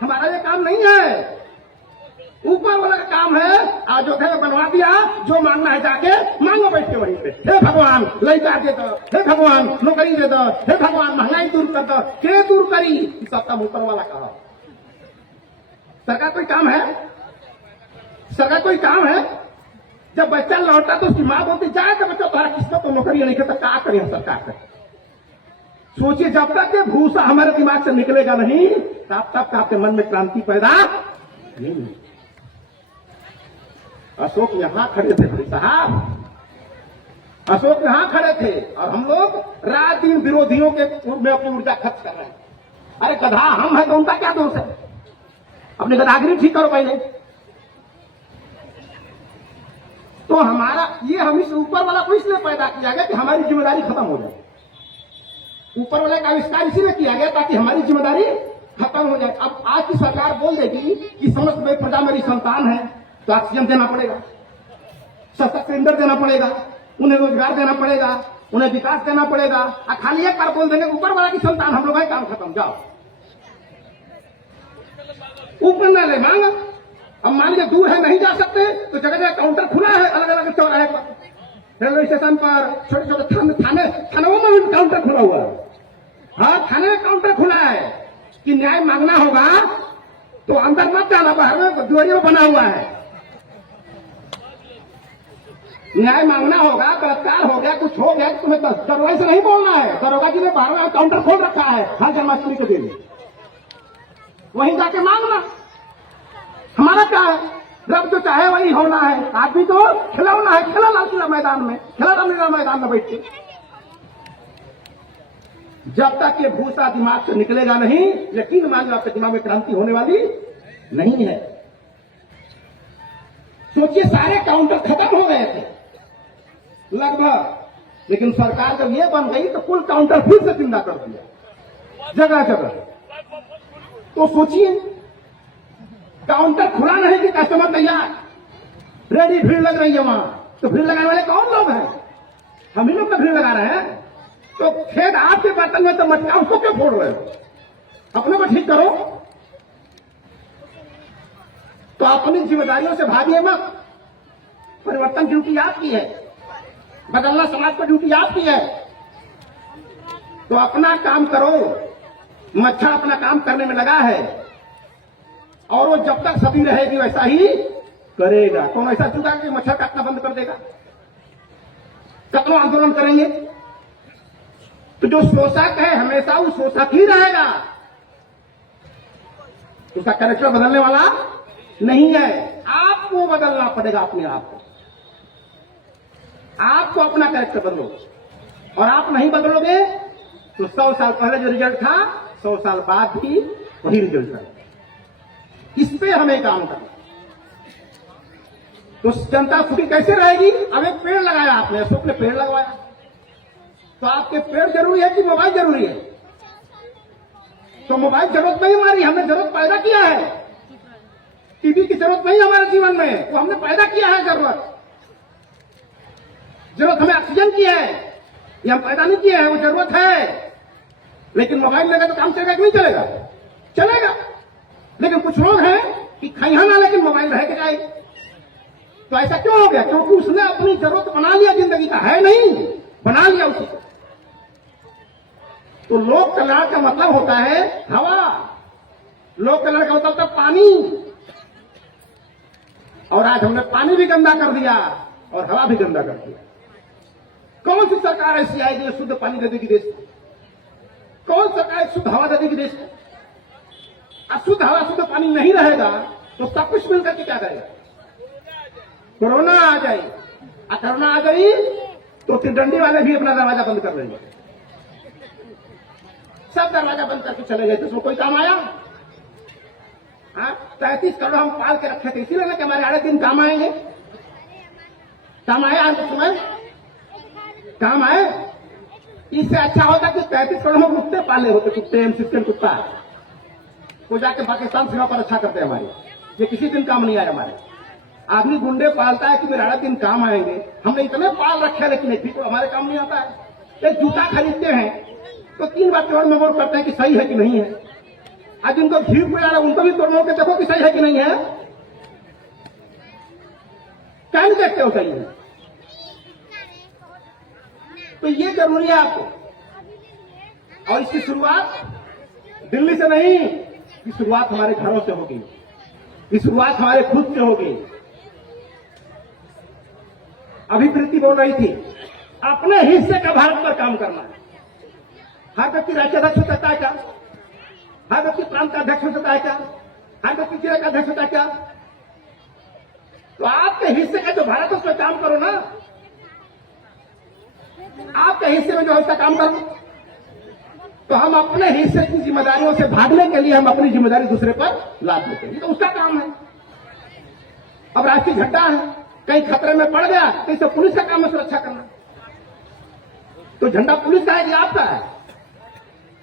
हमारा ये काम नहीं है, ऊपर वाला का काम है। अयोध्या में बनवा दिया, जो मांगना है जाके मांगो बैठ के वहीं पे। हे भगवान लड़का दे दो, हे भगवान नौकरी दे दो, हे भगवान महंगाई दूर कर दो। के दूर करी? सब काम ऊपर वाला कहा। सरकार कोई काम है? सरकार कोई काम है? जब बच्चा लौटा तो उसकी मां बोलती जाए तो बच्चा तुम्हारा किस्मत तो नौकरी नहीं करता, क्या करें सरकार से? सोचिए, जब तक ये भूसा हमारे दिमाग से निकलेगा नहीं, तब तक आपके मन में क्रांति पैदा नहीं। अशोक यहां खड़े थे भाई साहब, अशोक यहां खड़े थे, और हम लोग रात दिन विरोधियों के में अपनी ऊर्जा खर्च कर रहे हैं। अरे गधा हम हैं तो उनका क्या दोष है? अपनी गधागिरी ठीक करो पहले। तो हमारा ये, हम इस ऊपर वाला को इसलिए पैदा किया गया कि हमारी जिम्मेदारी खत्म हो जाए। ऊपर वाले का आविष्कार इसीलिए किया गया ताकि हमारी जिम्मेदारी खत्म हो जाए। अब आज की सरकार बोल देगी कि समस्त प्रजा मेरी संतान है, तो ऑक्सीजन देना पड़ेगा, सस्ता सिलेंडर देना पड़ेगा, उन्हें रोजगार देना पड़ेगा, उन्हें विकास देना पड़ेगा। और खाली एक बार बोल देंगे ऊपर वाला की संतान हम लोग हैं, काम खत्म, जाओ। ऊपर न ले मांगा। अब मान लीजिए दूर है, नहीं जा सकते, तो जगह जगह काउंटर खुला है, अलग अलग चौराहे पर, रेलवे स्टेशन पर, छोटे छोटे थानों में भी काउंटर खुला हुआ है। हाँ, थाने में काउंटर खुला है कि न्याय मांगना होगा तो अंदर मत जाना, बाहर में द्वारी में बना हुआ है। न्याय मांगना होगा, बलात्कार हो गया, कुछ हो गया, तुम्हें दरोगा से नहीं बोलना है। दरोगा जी ने बाहर में काउंटर खोल रखा है हर जन्माष्टमी के दिन। वहीं जाके मांगना। हमारा क्या है, रब जो चाहे वही होना है। आदमी तो खिलौना है, खेला लाल मैदान में, खेला रामलीला मैदान में बैठ के। जब तक ये भूसा दिमाग से निकलेगा नहीं, यकीन मान लो आपके दिमाग में क्रांति होने वाली नहीं है। सोचिए, सारे काउंटर खत्म हो गए थे लगभग, लेकिन सरकार जब ये बन गई तो कुल काउंटर फिर से जिंदा कर दिया जगह जगह। तो सोचिए, काउंटर खुला नहीं कि कस्टमर तैयार, रेडी, भीड़ लग रही है वहां, तो भीड़ लगाने वाले कौन लोग हैं? हम ही लोग तो भीड़ लगा रहे हैं। तो खेत आपके बर्तन में तो मटका, उसको क्यों फोड़ रहे हो? अपने को ठीक करो। तो अपनी जिम्मेदारियों से भागिए मत। परिवर्तन ड्यूटी आपकी है, बदलना समाज पर ड्यूटी आपकी है। तो अपना काम करो। मच्छर अपना काम करने में लगा है और वो जब तक सती रहेगी वैसा ही करेगा। कौन ऐसा चुका कि मच्छर काटना बंद कर देगा? कितना आंदोलन करेंगे? तो जो शोषक है हमेशा वो शोषक ही रहेगा, उसका कैरेक्टर बदलने वाला नहीं है। आपको बदलना पड़ेगा अपने आप को। आपको अपना कैरेक्टर बदलो, और आप नहीं बदलोगे तो 100 साल पहले जो रिजल्ट था 100 साल बाद भी वही रिजल्ट है। इस पे हमें काम करना। तो जनता सुखी कैसे रहेगी? अब एक पेड़ लगाया आपने, अशोक ने पेड़ लगवाया, तो आपके पेड़ जरूरी है कि मोबाइल जरूरी है? तो मोबाइल जरूरत नहीं हमारी, हमने जरूरत पैदा किया है। टीवी की जरूरत नहीं हमारे जीवन में, वो हमने पैदा किया है। जरूरत हमें ऑक्सीजन की है, ये हम पैदा नहीं किए हैं, वो जरूरत है। लेकिन मोबाइल लगा तो काम चलेगा कि नहीं चलेगा? चलेगा। लेकिन कुछ लोग हैं कि खैहा ना लेकिन मोबाइल रह के जाए। तो ऐसा क्यों हो गया? क्योंकि उसने अपनी जरूरत बना लिया, जिंदगी का है नहीं, बना लिया उसी को। तो लोक कल्याण का मतलब होता है हवा, लोक कल्याण का मतलब था पानी, और आज हमने पानी भी गंदा कर दिया और हवा भी गंदा कर दिया। कौन सी सरकार ऐसी आएगी जो शुद्ध पानी दे देगी देश को? कौन सरकार शुद्ध हवा दे देगी देश को? अशुद्ध हवा शुद्ध पानी नहीं रहेगा तो सब कुछ मिलकर के क्या करेगा? कोरोना आ जाए, कोरोना आ गई तो तिरडंडी वाले भी अपना दरवाजा बंद कर देंगे, सब दरवाजा बंद करके चले गए। तो उसमें कोई काम आया? 33 करोड़ हम पाल के रखे थे, इसीलिए ना कि हमारे आड़े दिन काम आएंगे। काम आए आज के समय, काम आए। इससे अच्छा होता कि 33 करोड़ हम कुत्ते पाले होते, कुत्ते, एमसिस्टन कुत्ता, वो जाके पाकिस्तान सीमा पर अच्छा करते हैं हमारे। ये किसी दिन काम नहीं आए हमारे। आदमी गुंडे पालता है कि मेरे आड़े दिन काम आएंगे। हमने इतने पाल रखे लेकिन एक भी को हमारे काम नहीं आता है। एक जूता खरीदते हैं तो 3 बार तोड़ ममोड़ करते हैं कि सही है कि नहीं है। आज जिनको भीड़ पे आ रहा है उनको भी तोड़ मोड़ के देखो कि सही है कि नहीं है। क्या नहीं देखते हो सही है? तो ये जरूरी है आपको। और इसकी शुरुआत दिल्ली से नहीं, की शुरुआत हमारे घरों से होगी, की शुरुआत हमारे खुद से होगी। अभी प्रीति बोल रही थी, अपने हिस्से का भारत पर काम करना है। हर व्यक्ति राज्य अध्यक्ष हो सकता है क्या? हर व्यक्ति प्रांत का अध्यक्ष हो सकता है क्या? हर व्यक्ति जिले का अध्यक्ष होता है क्या? तो आपके हिस्से का जो भारत है उस पर काम करो ना। आपके हिस्से में जो है उसका काम करो। तो हम अपने हिस्से की जिम्मेदारियों से भागने के लिए हम अपनी जिम्मेदारी दूसरे पर लाद लेते हैं, तो उसका काम है। अब राष्ट्रीय झंडा है, कहीं खतरे में पड़ गया तो इसे पुलिस का काम है सुरक्षा करना। तो झंडा पुलिस का है कि आपका है?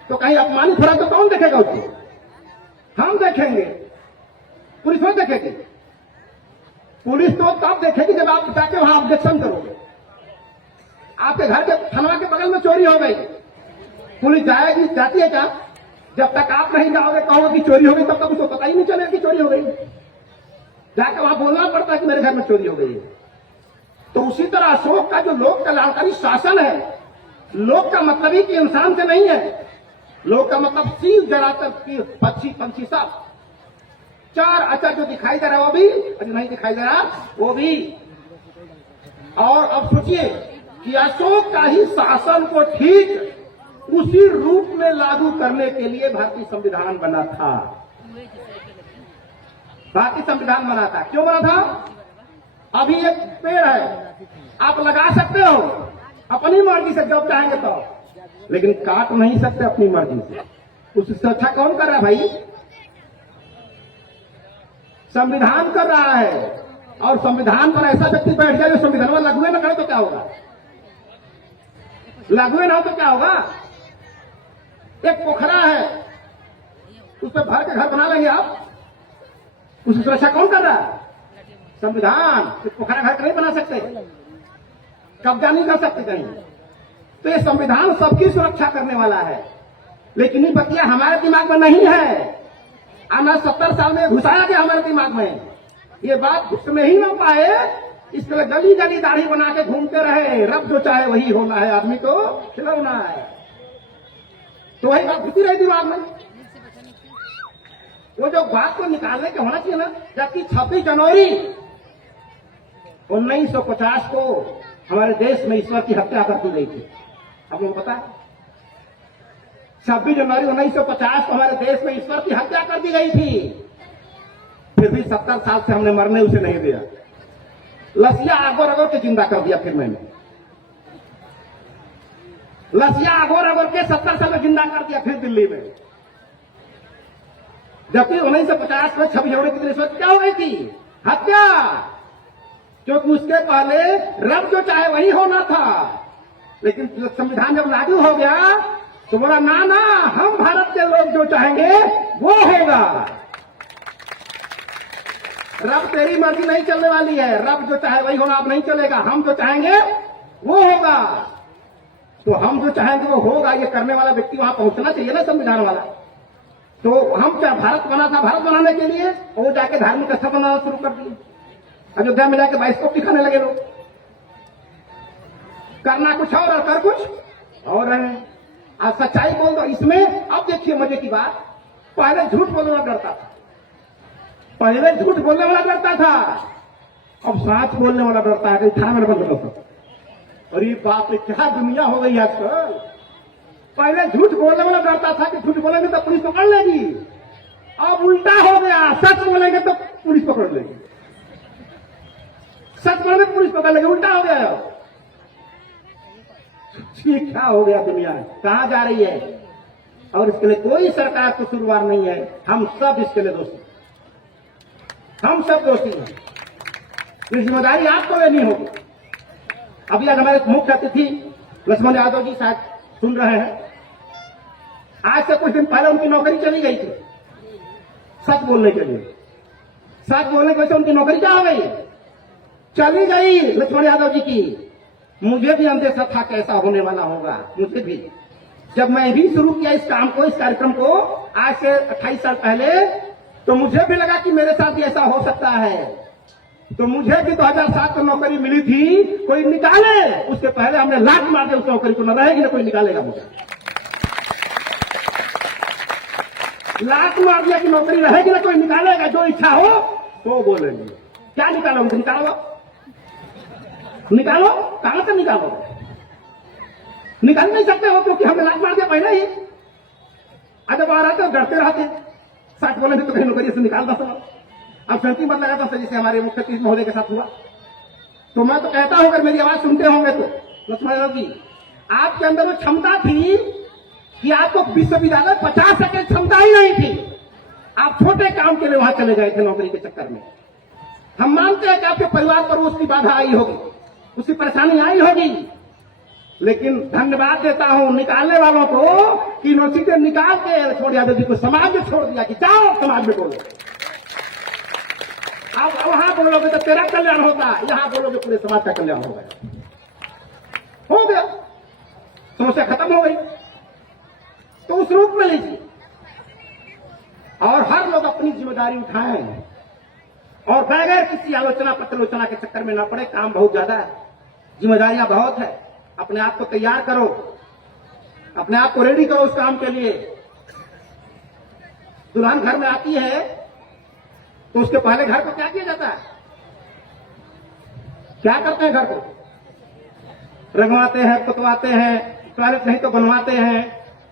तो कहीं अपमानित हो रहा तो कौन देखेगा उसको? हम देखेंगे, पुलिस नहीं देखेगी। पुलिस तो तब देखेगी जब आप जाके वहां ऑब्जेक्शन करोगे। आपके घर के थाना के बगल में चोरी हो गई, पुलिस जाएगी, जाती है क्या? जब तक आप नहीं जाओगे, कहोगे कि चोरी हो गई, तब तक उसको पता ही नहीं चलेगा कि चोरी हो गई। जाकर वहां बोलना पड़ता है कि मेरे घर में चोरी हो गई है। तो उसी तरह अशोक का जो लोक कल्याणकारी शासन है, लोक का मतलब ही कि इंसान से नहीं है। लोक का मतलब सील जरातर की पक्षी पंछी सब, 4 अचर जो दिखाई दे रहा है वो भी, जो नहीं दिखाई दे रहा वो भी। और अब सोचिए कि अशोक का ही शासन को ठीक उसी रूप में लागू करने के लिए भारतीय संविधान बना था। भारतीय संविधान बना था। क्यों बना था? अभी एक पेड़ है, आप लगा सकते हो अपनी मर्जी से जब चाहेंगे तो, लेकिन काट नहीं सकते अपनी मर्जी से। उससे अच्छा कौन कर रहा है भाई? संविधान कर रहा है। और संविधान पर ऐसा व्यक्ति बैठ जाए जो संविधान में लागू न करे तो क्या होगा? लागू ना हो तो क्या होगा? एक पोखरा है, उस पर भर के घर बना लेंगे आप, उसकी सुरक्षा कौन कर रहा है? संविधान। पोखरा घर नहीं बना सकते, कब्जा नहीं कर सकते कहीं। तो ये संविधान सबकी सुरक्षा करने वाला है, लेकिन ये बतिया हमारे दिमाग में नहीं है। आना 70 साल में घुसाया गया हमारे दिमाग में, ये बात घुस में ही ना पाए, इसके लिए गली गली दाढ़ी बना के घूमते रहे। रब जो चाहे वही होना है, आदमी को खिलौना है। तो वही बात घुसी रही दिमाग में। वो जो बात को निकालने के होना चाहिए ना, जबकि 26 जनवरी 1950 को हमारे देश में ईश्वर की हत्या कर दी गई थी। आप लोगों को पता है? 26 जनवरी 1950 को हमारे देश में ईश्वर की हत्या कर दी गई थी। फिर भी 70 साल से हमने मरने उसे नहीं दिया। लसिया अगोर अगोर के जिंदा कर दिया। फिर मैंने लसिया अगोर अगोर के 70 साल में जिंदा कर दिया फिर दिल्ली में। जबकि 1950 में 26 जनवरी की दिन क्या हो गई थी? हत्या। क्योंकि उसके पहले रब जो चाहे वही होना था। लेकिन संविधान जब लागू हो गया तो बोला ना ना, हम भारत के लोग जो चाहेंगे वो होगा। रब तेरी मर्जी नहीं चलने वाली है, रब जो चाहे वही होगा, अब नहीं चलेगा। हम जो चाहेंगे वो होगा। तो हम जो चाहेंगे वो होगा, ये करने वाला व्यक्ति वहां पहुंचना चाहिए ना, संविधान वाला। तो हम क्या भारत बना था, भारत बनाने के लिए, और वो जाके धार्मिक स्थल बनाना शुरू कर दिए। अयोध्या में जाके बाइस्कोप दिखाने लगे लोग। करना कुछ और कर कुछ और रहे। आज सच्चाई बोल दो इसमें। अब देखिए मजे की बात, पहले झूठ बोलने वाला डरता था, पहले झूठ बोलने वाला डरता था, अब सच बोलने वाला डरता है। थाना में बंद करो। अरे बाप रे, क्या दुनिया हो गई आजकल। पहले झूठ बोलने वाला डरता था कि झूठ बोलेंगे तो पुलिस पकड़ लेगी, अब उल्टा हो गया, सच बोलेंगे तो पुलिस पकड़ लेगी। सच बोलेंगे तो पुलिस पकड़ लेगी, उल्टा हो गया। ये क्या हो गया? दुनिया कहां जा रही है? और इसके लिए कोई सरकार को कसूरवार नहीं है, हम सब इसके लिए दोषी, हम सब दोषी हैं। ये जिम्मेदारी आपको लेनी होगी। अभी आज हमारे मुख्य अतिथि लक्ष्मण यादव जी शायद सुन रहे हैं। आज से कुछ दिन पहले उनकी नौकरी चली गई थी सच बोलने के लिए। सच बोलने की वजह से उनकी नौकरी क्या हो गई? चली गई लक्ष्मण यादव जी की। मुझे भी अंदेशा था कैसा होने वाला होगा, मुझे भी। जब मैं भी शुरू किया इस काम को, इस कार्यक्रम को आज से 28 साल पहले, तो मुझे भी लगा कि मेरे साथ भी ऐसा हो सकता है। तो मुझे भी 2007 में नौकरी मिली थी, कोई निकाले उसके पहले हमने लात मार दिया उस नौकरी को, न रहेगी ना कोई निकालेगा मुझे। लात मार दिया कि नौकरी रहेगी ना कोई निकालेगा, जो इच्छा हो तो बोलेंगे। क्या निकालो? निकालो, निकालो। कहां से निकालो? निकाल नहीं सकते हो क्योंकि हमने लात मार दिया पहले ही। जब आ रहे थे डरते रहते, सच बोले तो कहीं नौकरी से निकाल दो। अब शांति मत लगा था, जैसे हमारे मुख्य अतिथि महोदय के साथ हुआ। तो मैं तो कहता हूं, अगर मेरी आवाज सुनते होंगे तो लक्ष्मण यादव जी, आपके अंदर वो क्षमता थी कि आपको विश्वविद्यालय 50 सेकंड क्षमता ही नहीं थी। आप छोटे काम के लिए वहां चले गए थे नौकरी के चक्कर में। हम मानते हैं कि आपके परिवार पर उसकी बाधा आई होगी, उसकी परेशानी आई होगी, लेकिन धन्यवाद देता हूं निकालने वालों को कि यूनिवर्सिटी निकाल के लक्ष्मण यादव जी को समाज में छोड़ दिया कि जाओ समाज में बोलो। आप वहां बोलोगे तो तेरा कल्याण होगा, यहां बोलोगे पूरे समाज का कल्याण होगा। हो गया, समस्या खत्म हो गई। तो उस रूप में लीजिए और हर लोग अपनी जिम्मेदारी उठाएं और बगैर किसी आलोचना प्रत्यालोचना के चक्कर में न पड़े। काम बहुत ज्यादा है, जिम्मेदारियां बहुत है। अपने आप को तैयार करो, अपने आप को रेडी करो उस काम के लिए। दुल्हन घर में आती है तो उसके पहले घर को क्या किया जाता है? क्या करते हैं? घर को रंगवाते हैं, पुतवाते हैं, टॉयलेट नहीं तो बनवाते हैं।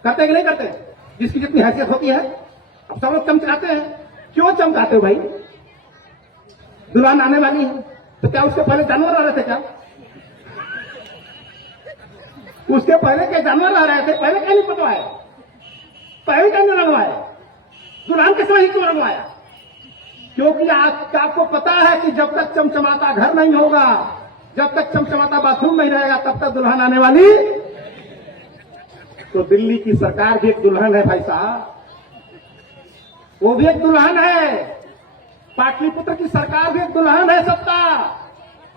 करते कि नहीं करते? जिसकी जितनी हैसियत होती है अब सब लोग चमकाते हैं, क्यों चमकाते हो भाई? दुल्हन आने वाली है तो क्या उसके पहले जानवर आ रहे थे क्या? उसके पहले क्या जानवर आ रहे थे? पहले क्या नहीं पटवाए? पहले क्या नहीं रंगवाए? दुल्हन के समय ही क्यों रंगवाया? क्योंकि आपको पता है कि जब तक चमचमाता घर नहीं होगा, जब तक चमचमाता बाथरूम नहीं रहेगा, तब तक दुल्हन आने वाली। तो दिल्ली की सरकार भी एक दुल्हन है भाई साहब, वो भी एक दुल्हन है। पाटलिपुत्र की सरकार भी एक दुल्हन है, सत्ता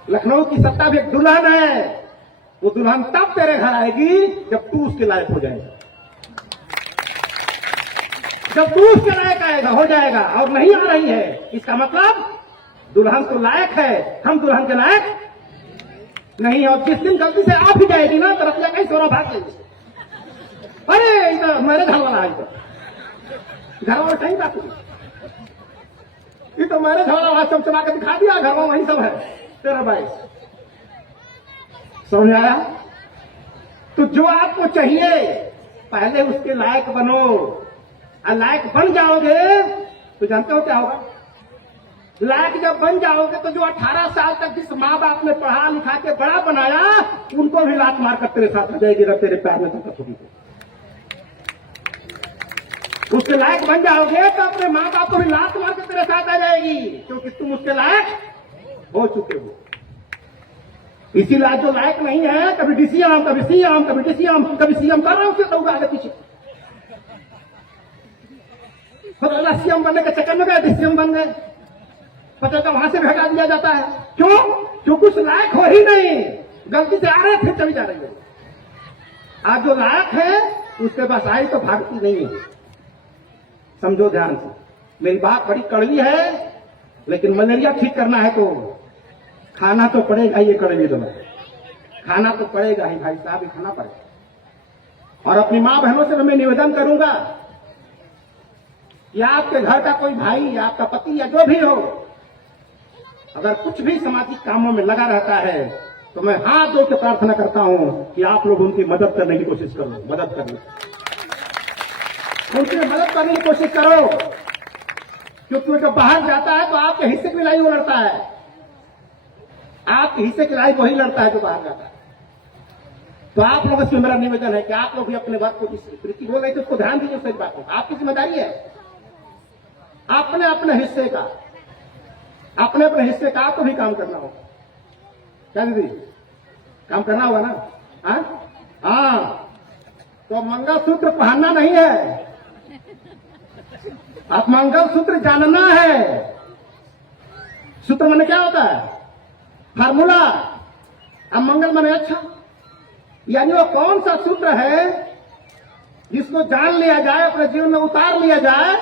लखनऊ की सत्ता भी एक दुल्हन है। वो दुल्हन तब तेरे घर आएगी जब तू उसके लायक हो जाएगा, जब तू उसके लायक आएगा, हो जाएगा। और नहीं आ रही है, इसका मतलब दुल्हन तो लायक है, हम दुल्हन के लायक नहीं। और जिस दिन गलती से आ भी जाएगी ना, तो रतिया कहीं सोना भाग लेगी। अरे इधर मेरे घर वाला है, घर वाला कहीं बात नहीं, ये तो मेरे घर वाला चमचमा के दिखा दिया, घर वाला वही सब है तेरा भाई। समझ आया? तो जो आपको चाहिए पहले उसके लायक बनो, और लायक बन जाओगे तो जानते हो क्या होगा? लायक जब बन जाओगे तो जो 18 साल तक जिस माँ बाप ने पढ़ा लिखा के बड़ा बनाया, उनको भी लात मारकर तेरे साथ हो जाएगी, रब तेरे पैर में तक होगी। उसके लायक बन जाओगे तो अपने माँ बाप को भी लात मार के तेरे साथ आ जाएगी, क्योंकि तुम उसके लायक हो चुके हो। इसीलिए जो लायक नहीं है, कभी डीसीएम, कभी सीएम, कभी डीसीएम, कभी सीएम कर रहा हूं, उससे दौड़ा आगे पीछे। सीएम बनने के चक्कर में गए, डीसीएम बन गए, पता था वहां से भी हटा दिया जाता है। क्यों? क्योंकि उस लायक हो ही नहीं, गलती से आ रहे फिर चली जा रही है। आज जो लायक है उसके पास आई तो भागती नहीं है। समझो ध्यान से, मेरी बात बड़ी कड़वी है, लेकिन मलेरिया ठीक करना है तो खाना तो पड़ेगा। ये कड़वी दवा खाना तो पड़ेगा ही भाई साहब, ही खाना पड़ेगा। और अपनी मां बहनों से मैं निवेदन करूंगा, या आपके घर का कोई भाई या आपका पति या जो भी हो, अगर कुछ भी सामाजिक कामों में लगा रहता है तो मैं हाथ जोड़ के प्रार्थना करता हूं कि आप लोग उनकी मदद करने की कोशिश करो, मदद करने, उनकी मदद करने की कोशिश करो। क्योंकि जब बाहर जाता है तो आपके हिस्से की लड़ाई वो लड़ता है, आपके हिस्से की लड़ाई वही लड़ता है जो बाहर जाता है। तो आप लोगों से मेरा निवेदन है कि आप लोग भी अपने बात को, प्रीति बोल रही थी उसको ध्यान दीजिए, सही बात है, आपकी जिम्मेदारी है अपने अपने हिस्से का, अपने अपने हिस्से का आपको भी काम करना होगा। क्या दीदी, काम करना होगा ना? हाँ, तो मंगलसूत्र पहनना नहीं है, आप मंगलसूत्र जानना है। सूत्र माने क्या होता है? फार्मूला। अब मंगल माने अच्छा, यानी वो कौन सा सूत्र है जिसको जान लिया जाए, अपने जीवन में उतार लिया जाए,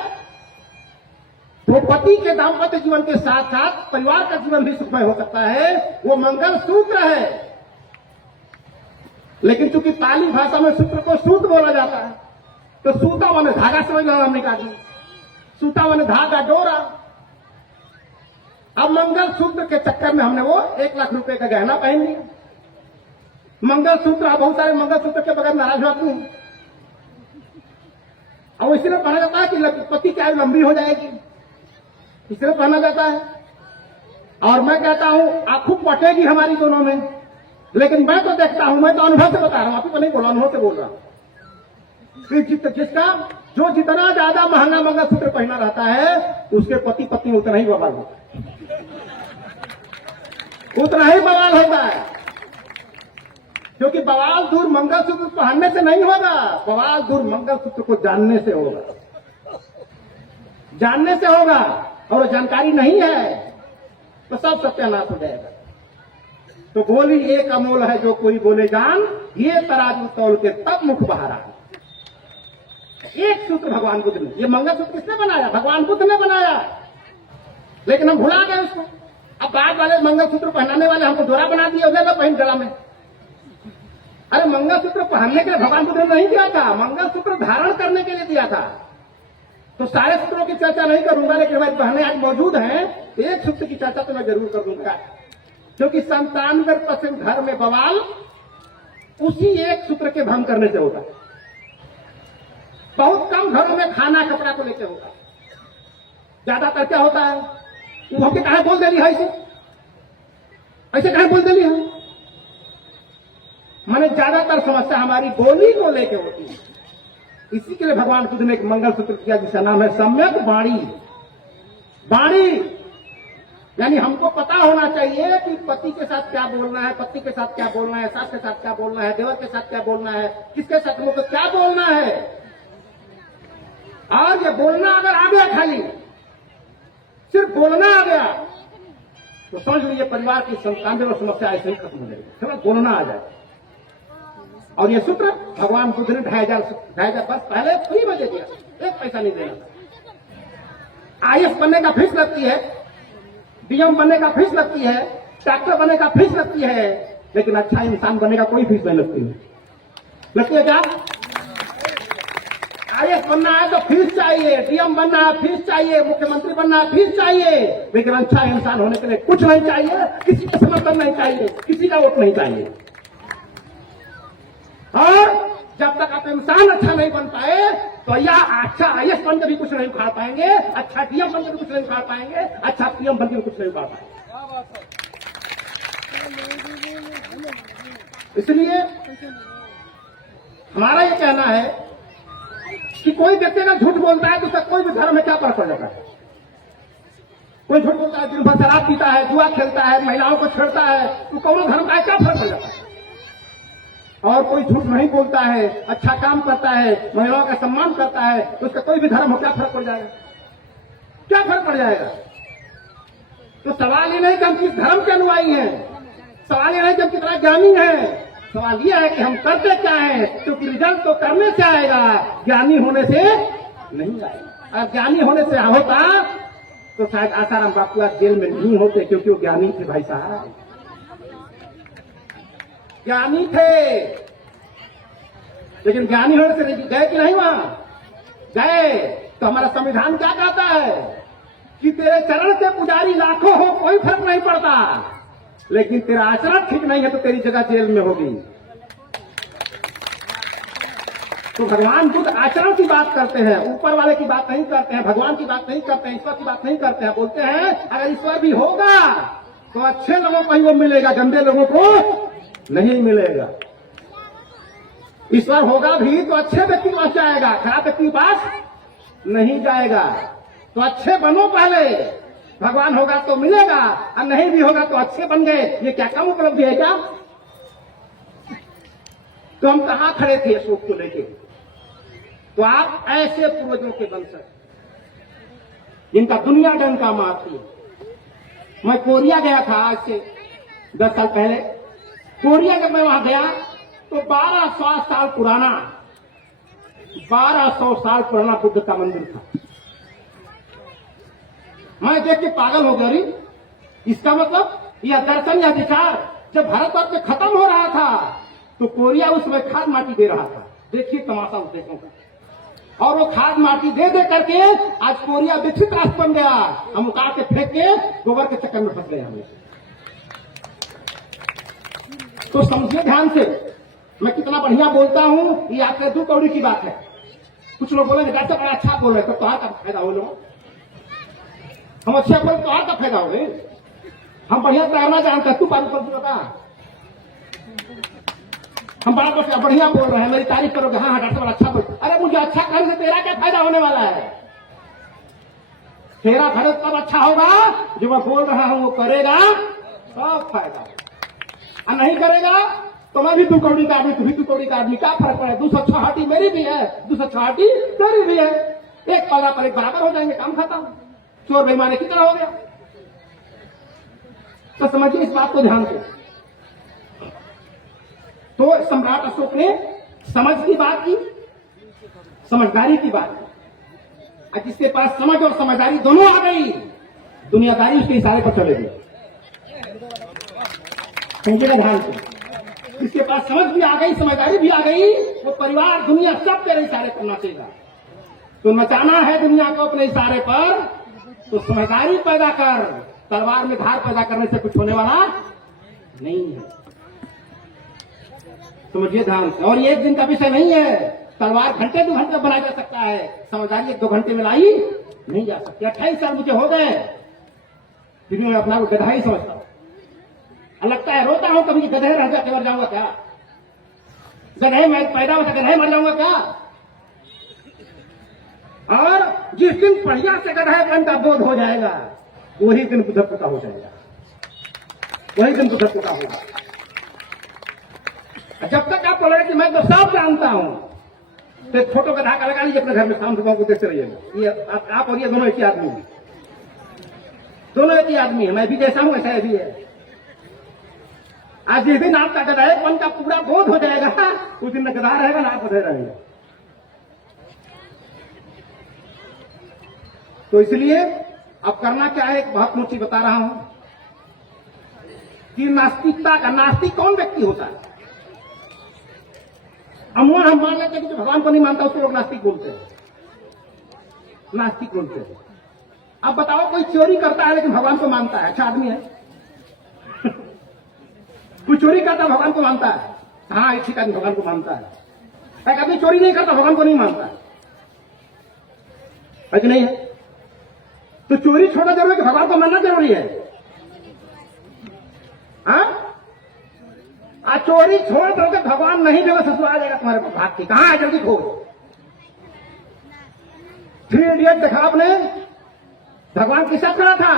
तो पति के दाम्पत्य जीवन के साथ साथ परिवार का जीवन भी सुखमय हो सकता है, वो मंगल सूत्र है। लेकिन चूंकि पाली भाषा में सूत्र को सूत बोला जाता है, तो सूता माने धागा समझ लो, हमने कहा सूता माने धागा, डोरा। अब मंगल सूत्र के चक्कर में हमने वो 1 लाख रुपए का गहना पहन लिया। मंगल सूत्र, बहुत सारे मंगल सूत्र के बगैर नाराज होते हैं, और इसलिए पढ़ा जाता है कि पति की आयु लंबी हो जाएगी, इसलिए पहना जाता है। और मैं कहता हूं आंखों पटेगी हमारी दोनों में, लेकिन मैं तो देखता हूं, मैं तो अनुभव से बता रहा हूं, आप ही को नहीं बोला, अनुभव से बोल रहा हूं कि जिसका जो जितना ज्यादा महंगा मंगलसूत्र पहना रहता है, उसके पति पत्नी उतना ही बवाल होता है, उतना ही बवाल होता है। क्योंकि बवाल दूर मंगलसूत्र पहनने से नहीं होगा, बवाल दूर मंगलसूत्र को जानने से होगा, जानने से होगा। और जानकारी नहीं है तो सब सत्यानाश हो जाएगा। तो बोली एक अमोल है जो कोई बोले जान, ये तराजू तौल के तब मुख बहारा। एक सूत्र भगवान बुद्ध ने, ये मंगलसूत्र किसने बनाया? भगवान बुद्ध ने बनाया, लेकिन हम भुला गए उसको। अब बाद वाले मंगलसूत्र पहनाने वाले हमको डोरा बना दिया, उधर पहन गला में। अरे मंगलसूत्र पहनने के लिए भगवान बुद्ध ने नहीं दिया था, मंगलसूत्र धारण करने के लिए दिया था। तो सारे सूत्रों की चर्चा नहीं करूंगा, लेकिन हमारी बहनें आज मौजूद हैं, एक सूत्र की चर्चा तो मैं जरूर कर दूंगा। क्योंकि 97% घर में बवाल उसी एक सूत्र के भंग करने से होता है। बहुत कम घरों में खाना कपड़ा को लेकर होता है। ज्यादातर क्या होता है, वो होके कहा बोल देली है, ऐसे कहा बोल देली है। मैंने ज्यादातर समस्या हमारी बोली को लेके होती है। इसी के लिए भगवान बुद्ध ने एक मंगल सूत्र किया जिसका नाम है सम्यक वाणी। वाणी यानी हमको पता होना चाहिए कि पति के साथ क्या बोलना है, पत्नी के साथ क्या बोलना है, सास के साथ क्या बोलना है, देवर के साथ क्या बोलना है, किसके साथ हमको क्या बोलना है। और ये बोलना अगर आ गया, खाली सिर्फ बोलना आ गया, तो समझ लीजिए परिवार की 97 समस्या ऐसे ही खत्म हो जाएगी, सिर्फ बोलना आ जाए। और ये सूत्र भगवान बुद्ध ने 2500 वर्ष पहले फ्री में दे दिया, एक पैसा नहीं देना। IAS बनने का फीस लगती है, DM बनने का फीस लगती है, डॉक्टर बनने का फीस लगती है, लेकिन अच्छा इंसान बनने का कोई फीस नहीं लगती है। लगती है क्या? IAS बनना है तो फीस चाहिए, DM बनना है फीस चाहिए, मुख्यमंत्री बनना है फीस चाहिए, लेकिन अच्छा इंसान होने के लिए कुछ नहीं चाहिए, किसी का समर्थन नहीं चाहिए, किसी का वोट नहीं चाहिए। और जब तक आप इंसान अच्छा नहीं बन पाए तो या अच्छा IAS बनकर भी कुछ नहीं उखाड़ पाएंगे, अच्छा DM बनकर भी कुछ नहीं उखाड़ पाएंगे, अच्छा PM बनकर भी कुछ नहीं उखाड़ पाएंगे। इसलिए हमारा ये कहना है कि कोई व्यक्ति अगर झूठ बोलता है तो उसका कोई भी धर्म में क्या फर्क पड़ जाता है। कोई झूठ बोलता है, दिन भर शराब पीता है, जुआ खेलता है, महिलाओं को छेड़ता है, तो कौन धर्म का क्या फर्क पड़ जाता है। और कोई झूठ नहीं बोलता है, अच्छा काम करता है, महिलाओं का सम्मान करता है, तो उसका कोई भी धर्म हो क्या फर्क पड़ जाएगा, क्या फर्क पड़ जाएगा। तो सवाल ये नहीं कि हम किस धर्म के अनुयायी हैं, सवाल ये नहीं कि हम कितना ज्ञानी हैं, सवाल यह है कि हम करते क्या है, क्योंकि रिजल्ट तो करने से आएगा, ज्ञानी होने से नहीं आएगा। अगर ज्ञानी होने से होता तो शायद आसाराम बापू आज जेल में नहीं होते, क्योंकि वो ज्ञानी थे भाई साहब, ज्ञानी थे। लेकिन ज्ञानी होने से गए कि नहीं, वहां गए तो हमारा संविधान क्या कहता है कि तेरे चरण के पुजारी लाखों हो, कोई फर्क नहीं पड़ता, लेकिन तेरा आचरण ठीक नहीं है तो तेरी जगह जेल में होगी। तो भगवान बुद्ध आचरण की बात करते हैं, ऊपर वाले की बात नहीं करते हैं, भगवान की बात नहीं करते हैं, ईश्वर की बात नहीं करते हैं। बोलते हैं अगर ईश्वर भी होगा तो अच्छे लोगों को ही वो मिलेगा, गंदे लोगों को नहीं मिलेगा। ईश्वर होगा भी तो अच्छे व्यक्ति के पास जाएगा, खराब व्यक्ति के पास नहीं जाएगा। तो अच्छे बनो पहले, भगवान होगा तो मिलेगा, और नहीं भी होगा तो अच्छे बन गए, ये क्या कम उपलब्धि है क्या। तो हम कहां खड़े थे अशोक को लेके। तो आप ऐसे पूर्वजों के वंशज जिनका दुनिया डंका मारती है। मैं कोरिया गया था आज से 10 साल पहले। कोरिया जब मैं वहां गया तो 1200 साल पुराना 1200 साल पुराना बुद्ध का मंदिर था। मैं देख के पागल हो गया। इसका मतलब यह दर्शन या विचार जब भारतवर्ष में खत्म हो रहा था तो कोरिया उस समय खाद माटी दे रहा था। देखिए तमाशा उस देशों का। और वो खाद माटी दे दे करके आज कोरिया विकसित राष्ट्र बन गया। हम उतार के फेंक के गोबर के चक्कर में फंस गए हमें। तो समझिए ध्यान से, मैं कितना बढ़िया बोलता हूं, ये आपके 2 कौड़ी की बात है। कुछ लोग बोलेंगे डॉक्टर बड़ा अच्छा बोल रहे, तो तुम्हारा का फायदा हो लो। हम अच्छा बोले तो और का फायदा हो गए। हम बढ़िया तैरना जानते हैं, तू पानी पर बता। हम बड़ा बढ़िया बोल रहे हैं, मेरी तारीफ करोगे, हाँ डॉक्टर बड़ा अच्छा बोल। अरे मुझे अच्छा करने से तेरा क्या फायदा होने वाला है। तेरा फायदा तब अच्छा होगा जो मैं बोल रहा हूं वो करेगा तब फायदा, और नहीं करेगा तो मैं भी 2 कौड़ी का आदमी, तू भी 2 कौड़ी का आदमी, क्या फर्क पड़े। 206 मेरी भी है, 206 तेरी भी है, एक पौधा पर एक बराबर हो जाएंगे, काम खत्म। चोर बेईमानी कितना हो गया। तो समझिए इस बात को ध्यान से। तो सम्राट अशोक ने समझ की बात की, समझदारी की बात की। जिसके पास समझ और समझदारी दोनों आ गई, दुनियादारी उसके इशारे पर चलेगी। समझिएगा ध्यान से। जिसके पास समझ भी आ गई, समझदारी भी आ गई, वो परिवार दुनिया सब तेरे इशारे पर नाचेगा। तो नचाना है दुनिया को अपने इशारे पर, तो समझदारी पैदा कर। तलवार में धार पैदा करने से कुछ होने वाला नहीं है। समझिए ध्यान से। और ये एक दिन का विषय नहीं है। तलवार घंटे 2 घंटे बनाया जा सकता है, समझदारी 1-2 घंटे में लाई नहीं जा सकते। 28 साल मुझे हो गए, फिर मैं अपना को गधा ही समझता हूं। लगता है रोता हूं कभी कि गधे रह जाके मर जाऊंगा क्या, गधे में पैदा होता गधे मर जाऊंगा क्या। और जिस दिन बढ़िया से गधेपन का बोध हो जाएगा वही दिन बुद्धत्व हो जाएगा, वही दिन बुद्धत्व होगा। जब तक आप बोलेंगे कि मैं तो सब जानता हूं, तो एक फोटो का धागा लगा लीजिए अपने घर में, शाम सुबह को देखते रहिएगा। ये आप और ये दोनों एक ही आदमी है, दोनों एक ही आदमी है। मैं भी जैसा हूं ऐसा भी है। आज जिस दिन आपका गधेपन का पूरा बोध हो जाएगा उस दिन न गधा रहेगा ना आप गधे रहेंगे। तो इसलिए अब करना क्या है, एक बहुत मुझे बता रहा हूं कि नास्तिकता का, नास्तिक कौन व्यक्ति होता है। अमूमन हम मान लेते हैं कि जो भगवान को नहीं मानता उसको लोग नास्तिक बोलते हैं, नास्तिक बोलते हैं। अब बताओ कोई चोरी करता है लेकिन भगवान को मानता है, अच्छा आदमी है। कोई चोरी करता भगवान को मानता है, हाँ एक ठीक आदमी भगवान को मानता है। एक आदमी चोरी नहीं करता भगवान को नहीं मानता है कि नहीं है। तो चोरी छोड़ना जरूरी है कि भगवान को मानना जरूरी है। हाँ, चोरी छोड़ दोगे भगवान नहीं देगा, ससुर आ जाएगा तुम्हारे पास भाग के, कहां है जल्दी खोज। 3 इडियट देखा आपने, भगवान किसके साथ खड़ा था,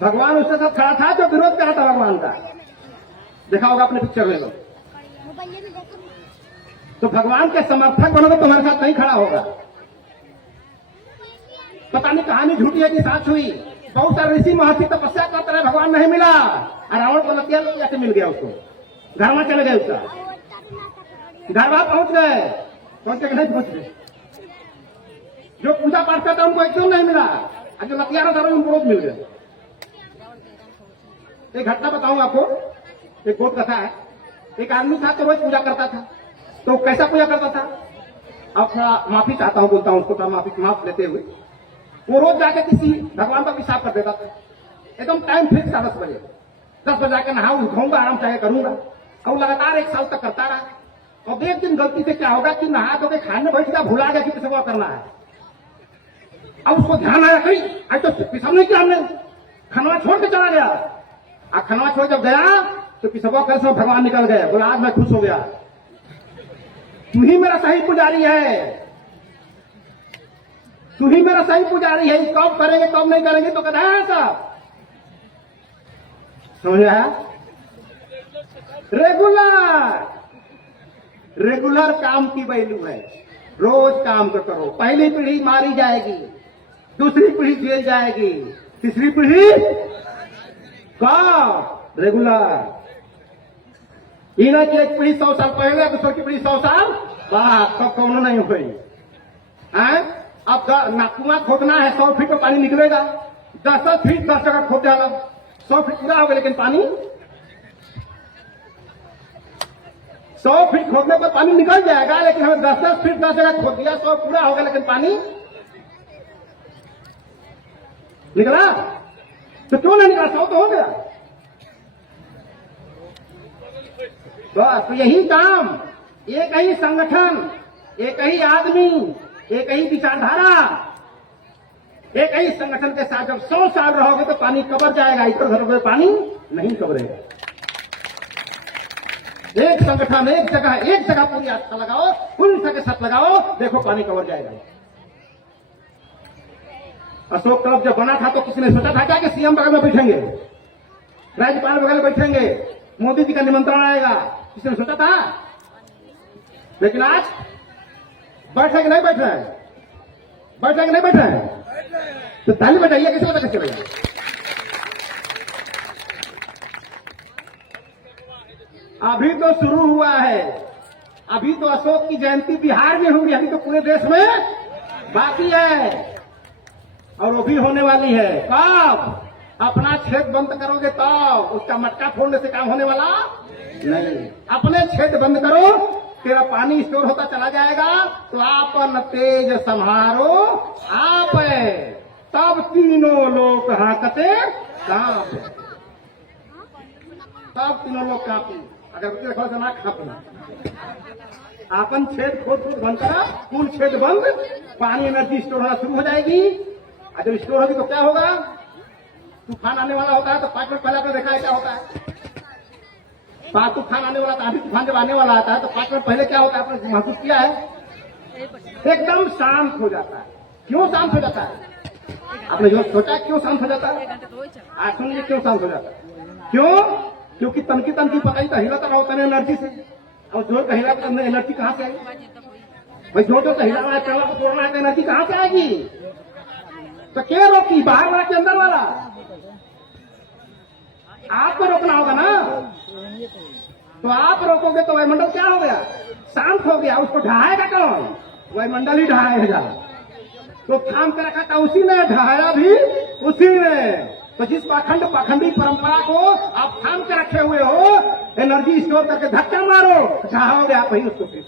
भगवान उसके साथ खड़ा था जो विरोध कर रहा था भगवान का, देखा होगा अपने पिक्चर में। तो भगवान के समर्थक बनोगे तुम्हारे साथ नहीं खड़ा होगा। पता नहीं कहानी झूठी है कि साथ हुई, बहुत सारे ऋषि महर्षि तपस्या करते रहे, भगवान नहीं मिला, और रावण को लतिया कैसे मिल गया, उसको घर में चले गए, उसका घर वहां पहुंच गए, पहुंचे कि नहीं पहुंचे। जो पूजा पाठ करता उनको एकदम नहीं मिला, और जो लतियारा था उनको रोज मिल गए। एक घटना बताऊं आपको, एक बहुत कथा है। एक आदमी था तो रोज पूजा करता था, तो कैसा पूजा करता था, अब थोड़ा माफी चाहता हूं, बोलता हूं उसको, थोड़ा माफ लेते हुए। वो रोज जाके किसी भगवान का पिशाब कर देता था, एकदम टाइम फिक्स था 10 बजे। 10 बजे जाकर नहाऊं धोऊंगा, आराम चाहे करूंगा, और लगातार 1 साल तक करता रहा। और एक दिन गलती से क्या होगा कि नहा धो के खाने बैठ गया, भुला गया कि पिशाब करना है। अब उसको ध्यान आया कहीं आज तो पिशाब नहीं किया हमने, खनवा छोड़ के चला गया। और खनवा छोड़ जब गया तो पिशाब कर सब भगवान निकल गए, बोला आज मैं खुश हो गया, तू ही मेरा सही पुजारी है, तू ही मेरा सही पुजारी है, कब करेंगे कब नहीं करेंगे तो कहता है सब समझा। रेगुलर काम की वैल्यू है, रोज काम तो करो। पहली पीढ़ी मारी जाएगी, दूसरी पीढ़ी जेल जाएगी, तीसरी पीढ़ी कब रेगुलर। इन्हें की एक पीढ़ी 100 साल पहले, दूसरी की पीढ़ी 100 साल बाद, तब कौन नहीं हुई। अब कुआं खोदना है, 100 फीट में पानी निकलेगा, 10 फीट 10 जगह खोद डाला, 100 फीट पूरा हो गया, लेकिन पानी 100 फीट खोदने पर पानी निकल जाएगा, लेकिन हमें 10 फीट 10 जगह खोद दिया, 100 पूरा हो गया, लेकिन पानी निकला तो क्यों नहीं निकला, 100 तो हो गया। तो यही काम, एक ही संगठन, एक ही आदमी, एक ही विचारधारा, एक ही संगठन के साथ जब 100 साल रहोगे तो पानी कबर जाएगा, इधर उधर पानी नहीं कबरेगा। एक संगठन, एक जगह पूरी आस्था लगाओ, पूरी के साथ लगाओ, देखो पानी कबर जाएगा। अशोक क्लब जब बना था तो किसी ने सोचा था क्या कि सीएम बगल में बैठेंगे, राज्यपाल बगल में बैठेंगे, मोदी जी का निमंत्रण आएगा, किसी ने सोचा था। लेकिन आज बैठे कि नहीं बैठ रहे हैं, बैठे कि नहीं बैठ रहे हैं, तो ताली बजाइए, किसी पता कैसे चलेगा। अभी तो शुरू हुआ है, अभी तो अशोक की जयंती बिहार में होगी, अभी तो पूरे देश में बाकी है, और वो भी होने वाली है। कब अपना छेद बंद करोगे तो, उसका मटका फोड़ने से काम होने वाला नहीं। अपने छेद बंद करो, तेरा पानी स्टोर होता चला जाएगा, तो आपन तेज संहारो आप, तब तीनों लोग हाकते कांप, तब तीनों लोग कांपे। अगर देखो ना कांपना, आपन छेद खोद खोद बंद करा, कुल छेद बंद, पानी एनर्जी स्टोर होना शुरू हो जाएगी। और जब स्टोर होगी तो क्या होगा? तूफान आने वाला होता है तो 5 मिनट पहले आपने देखा है क्या होता है? तूफान आने वाला था, अभी तूफान जब आने वाला आता है तो 5 मिनट पहले क्या होता है? आपने महसूस किया है? एकदम शांत हो जाता है। क्यों शांत हो जाता है? आपने जो सोचा क्यों शांत हो जाता है? आज सुनिए क्यों शांत हो जाता है। क्यों? क्योंकि तनकी तनकी पकाई तो हिलाता रहा होता है एनर्जी से, और जोर का हिला तो एनर्जी कहाँ से आएगी भाई? जोर तो हिलाना है, पेड़ा को तोड़ना है तो एनर्जी कहाँ से आएगी? तो क्या रोकी? बाहर वाला के अंदर वाला? आपको रोकना होगा ना। तो आप रोकोगे तो वायुमंडल क्या हो गया? शांत हो गया। उसको ढहाएगा कौन? वायुमंडल ही ढहाएगा। तो थाम के रखा था उसी ने, ढहाया भी उसी ने। तो जिस पाखंडी परंपरा को आप थाम के रखे हुए हो, एनर्जी स्टोर करके धक्का मारो, ढहाओगे आप ही उसको फिर।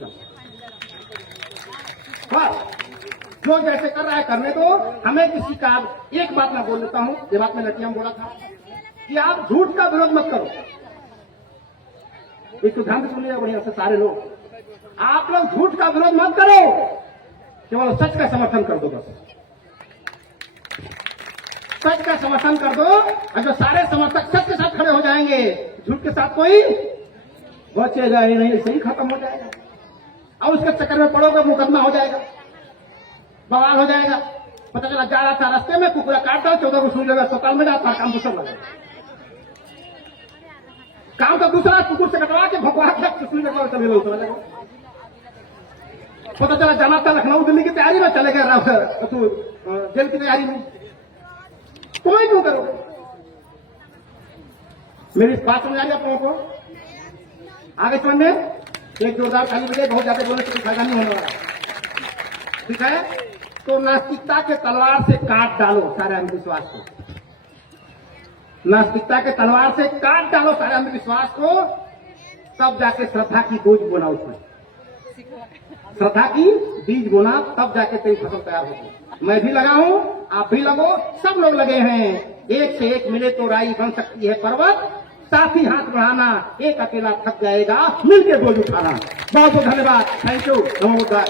जो जैसे कर रहा है करने दो। हमें किसी का एक बात मैं बोल देता हूं, ये बात मैं लटिया में बोला था कि आप झूठ का विरोध मत करो। इसको ध्यान से सुनिए बढ़िया से सारे लोग। आप लोग झूठ का विरोध मत करो, केवल सच का समर्थन कर दो। बस सच का समर्थन कर दो, और जो सारे समर्थक सच के साथ खड़े हो जाएंगे, झूठ के साथ कोई बचेगा ही नहीं, ऐसे ही खत्म हो जाएगा। और उसके चक्कर में पड़ोगे, मुकदमा हो जाएगा, बवाल हो जाएगा। पता चला जा रहा था रास्ते में, कुकुरा काट दो, 14 को सुन लेगा, अस्पताल में जाता, काम दूसरा लगा। काम तो दूसरा, कुकुर से कटवा के भगवा के सुन लेगा, चले लो चले जाओ। पता चला जाना था लखनऊ दिल्ली की तैयारी में, चले गए जेल की तैयारी में। कोई क्यों करोगे? मेरी बात समझ आ रही है आप लोगों को? आगे समझ में एक जोरदार ताली बजे, बहुत ज्यादा बोलने से फायदा नहीं होने वाला, ठीक है? तो नास्तिकता के तलवार से काट डालो सारे अंधविश्वास को। नास्तिकता के तलवार से काट डालो सारे अंधविश्वास को, तब जाके श्रद्धा की बीज बोना उसमें। श्रद्धा की बीज बोना, तब जाके तेरी फसल तैयार होगी। मैं भी लगा हूं, आप भी लगो, सब लोग लगे हैं। एक से एक मिले तो राई बन सकती है पर्वत, साथी हाथ बढ़ाना, एक अकेला थक जाएगा, मिलके बोझ उठाना। बहुत बहुत धन्यवाद। Thank you. नमो बुद्धाय।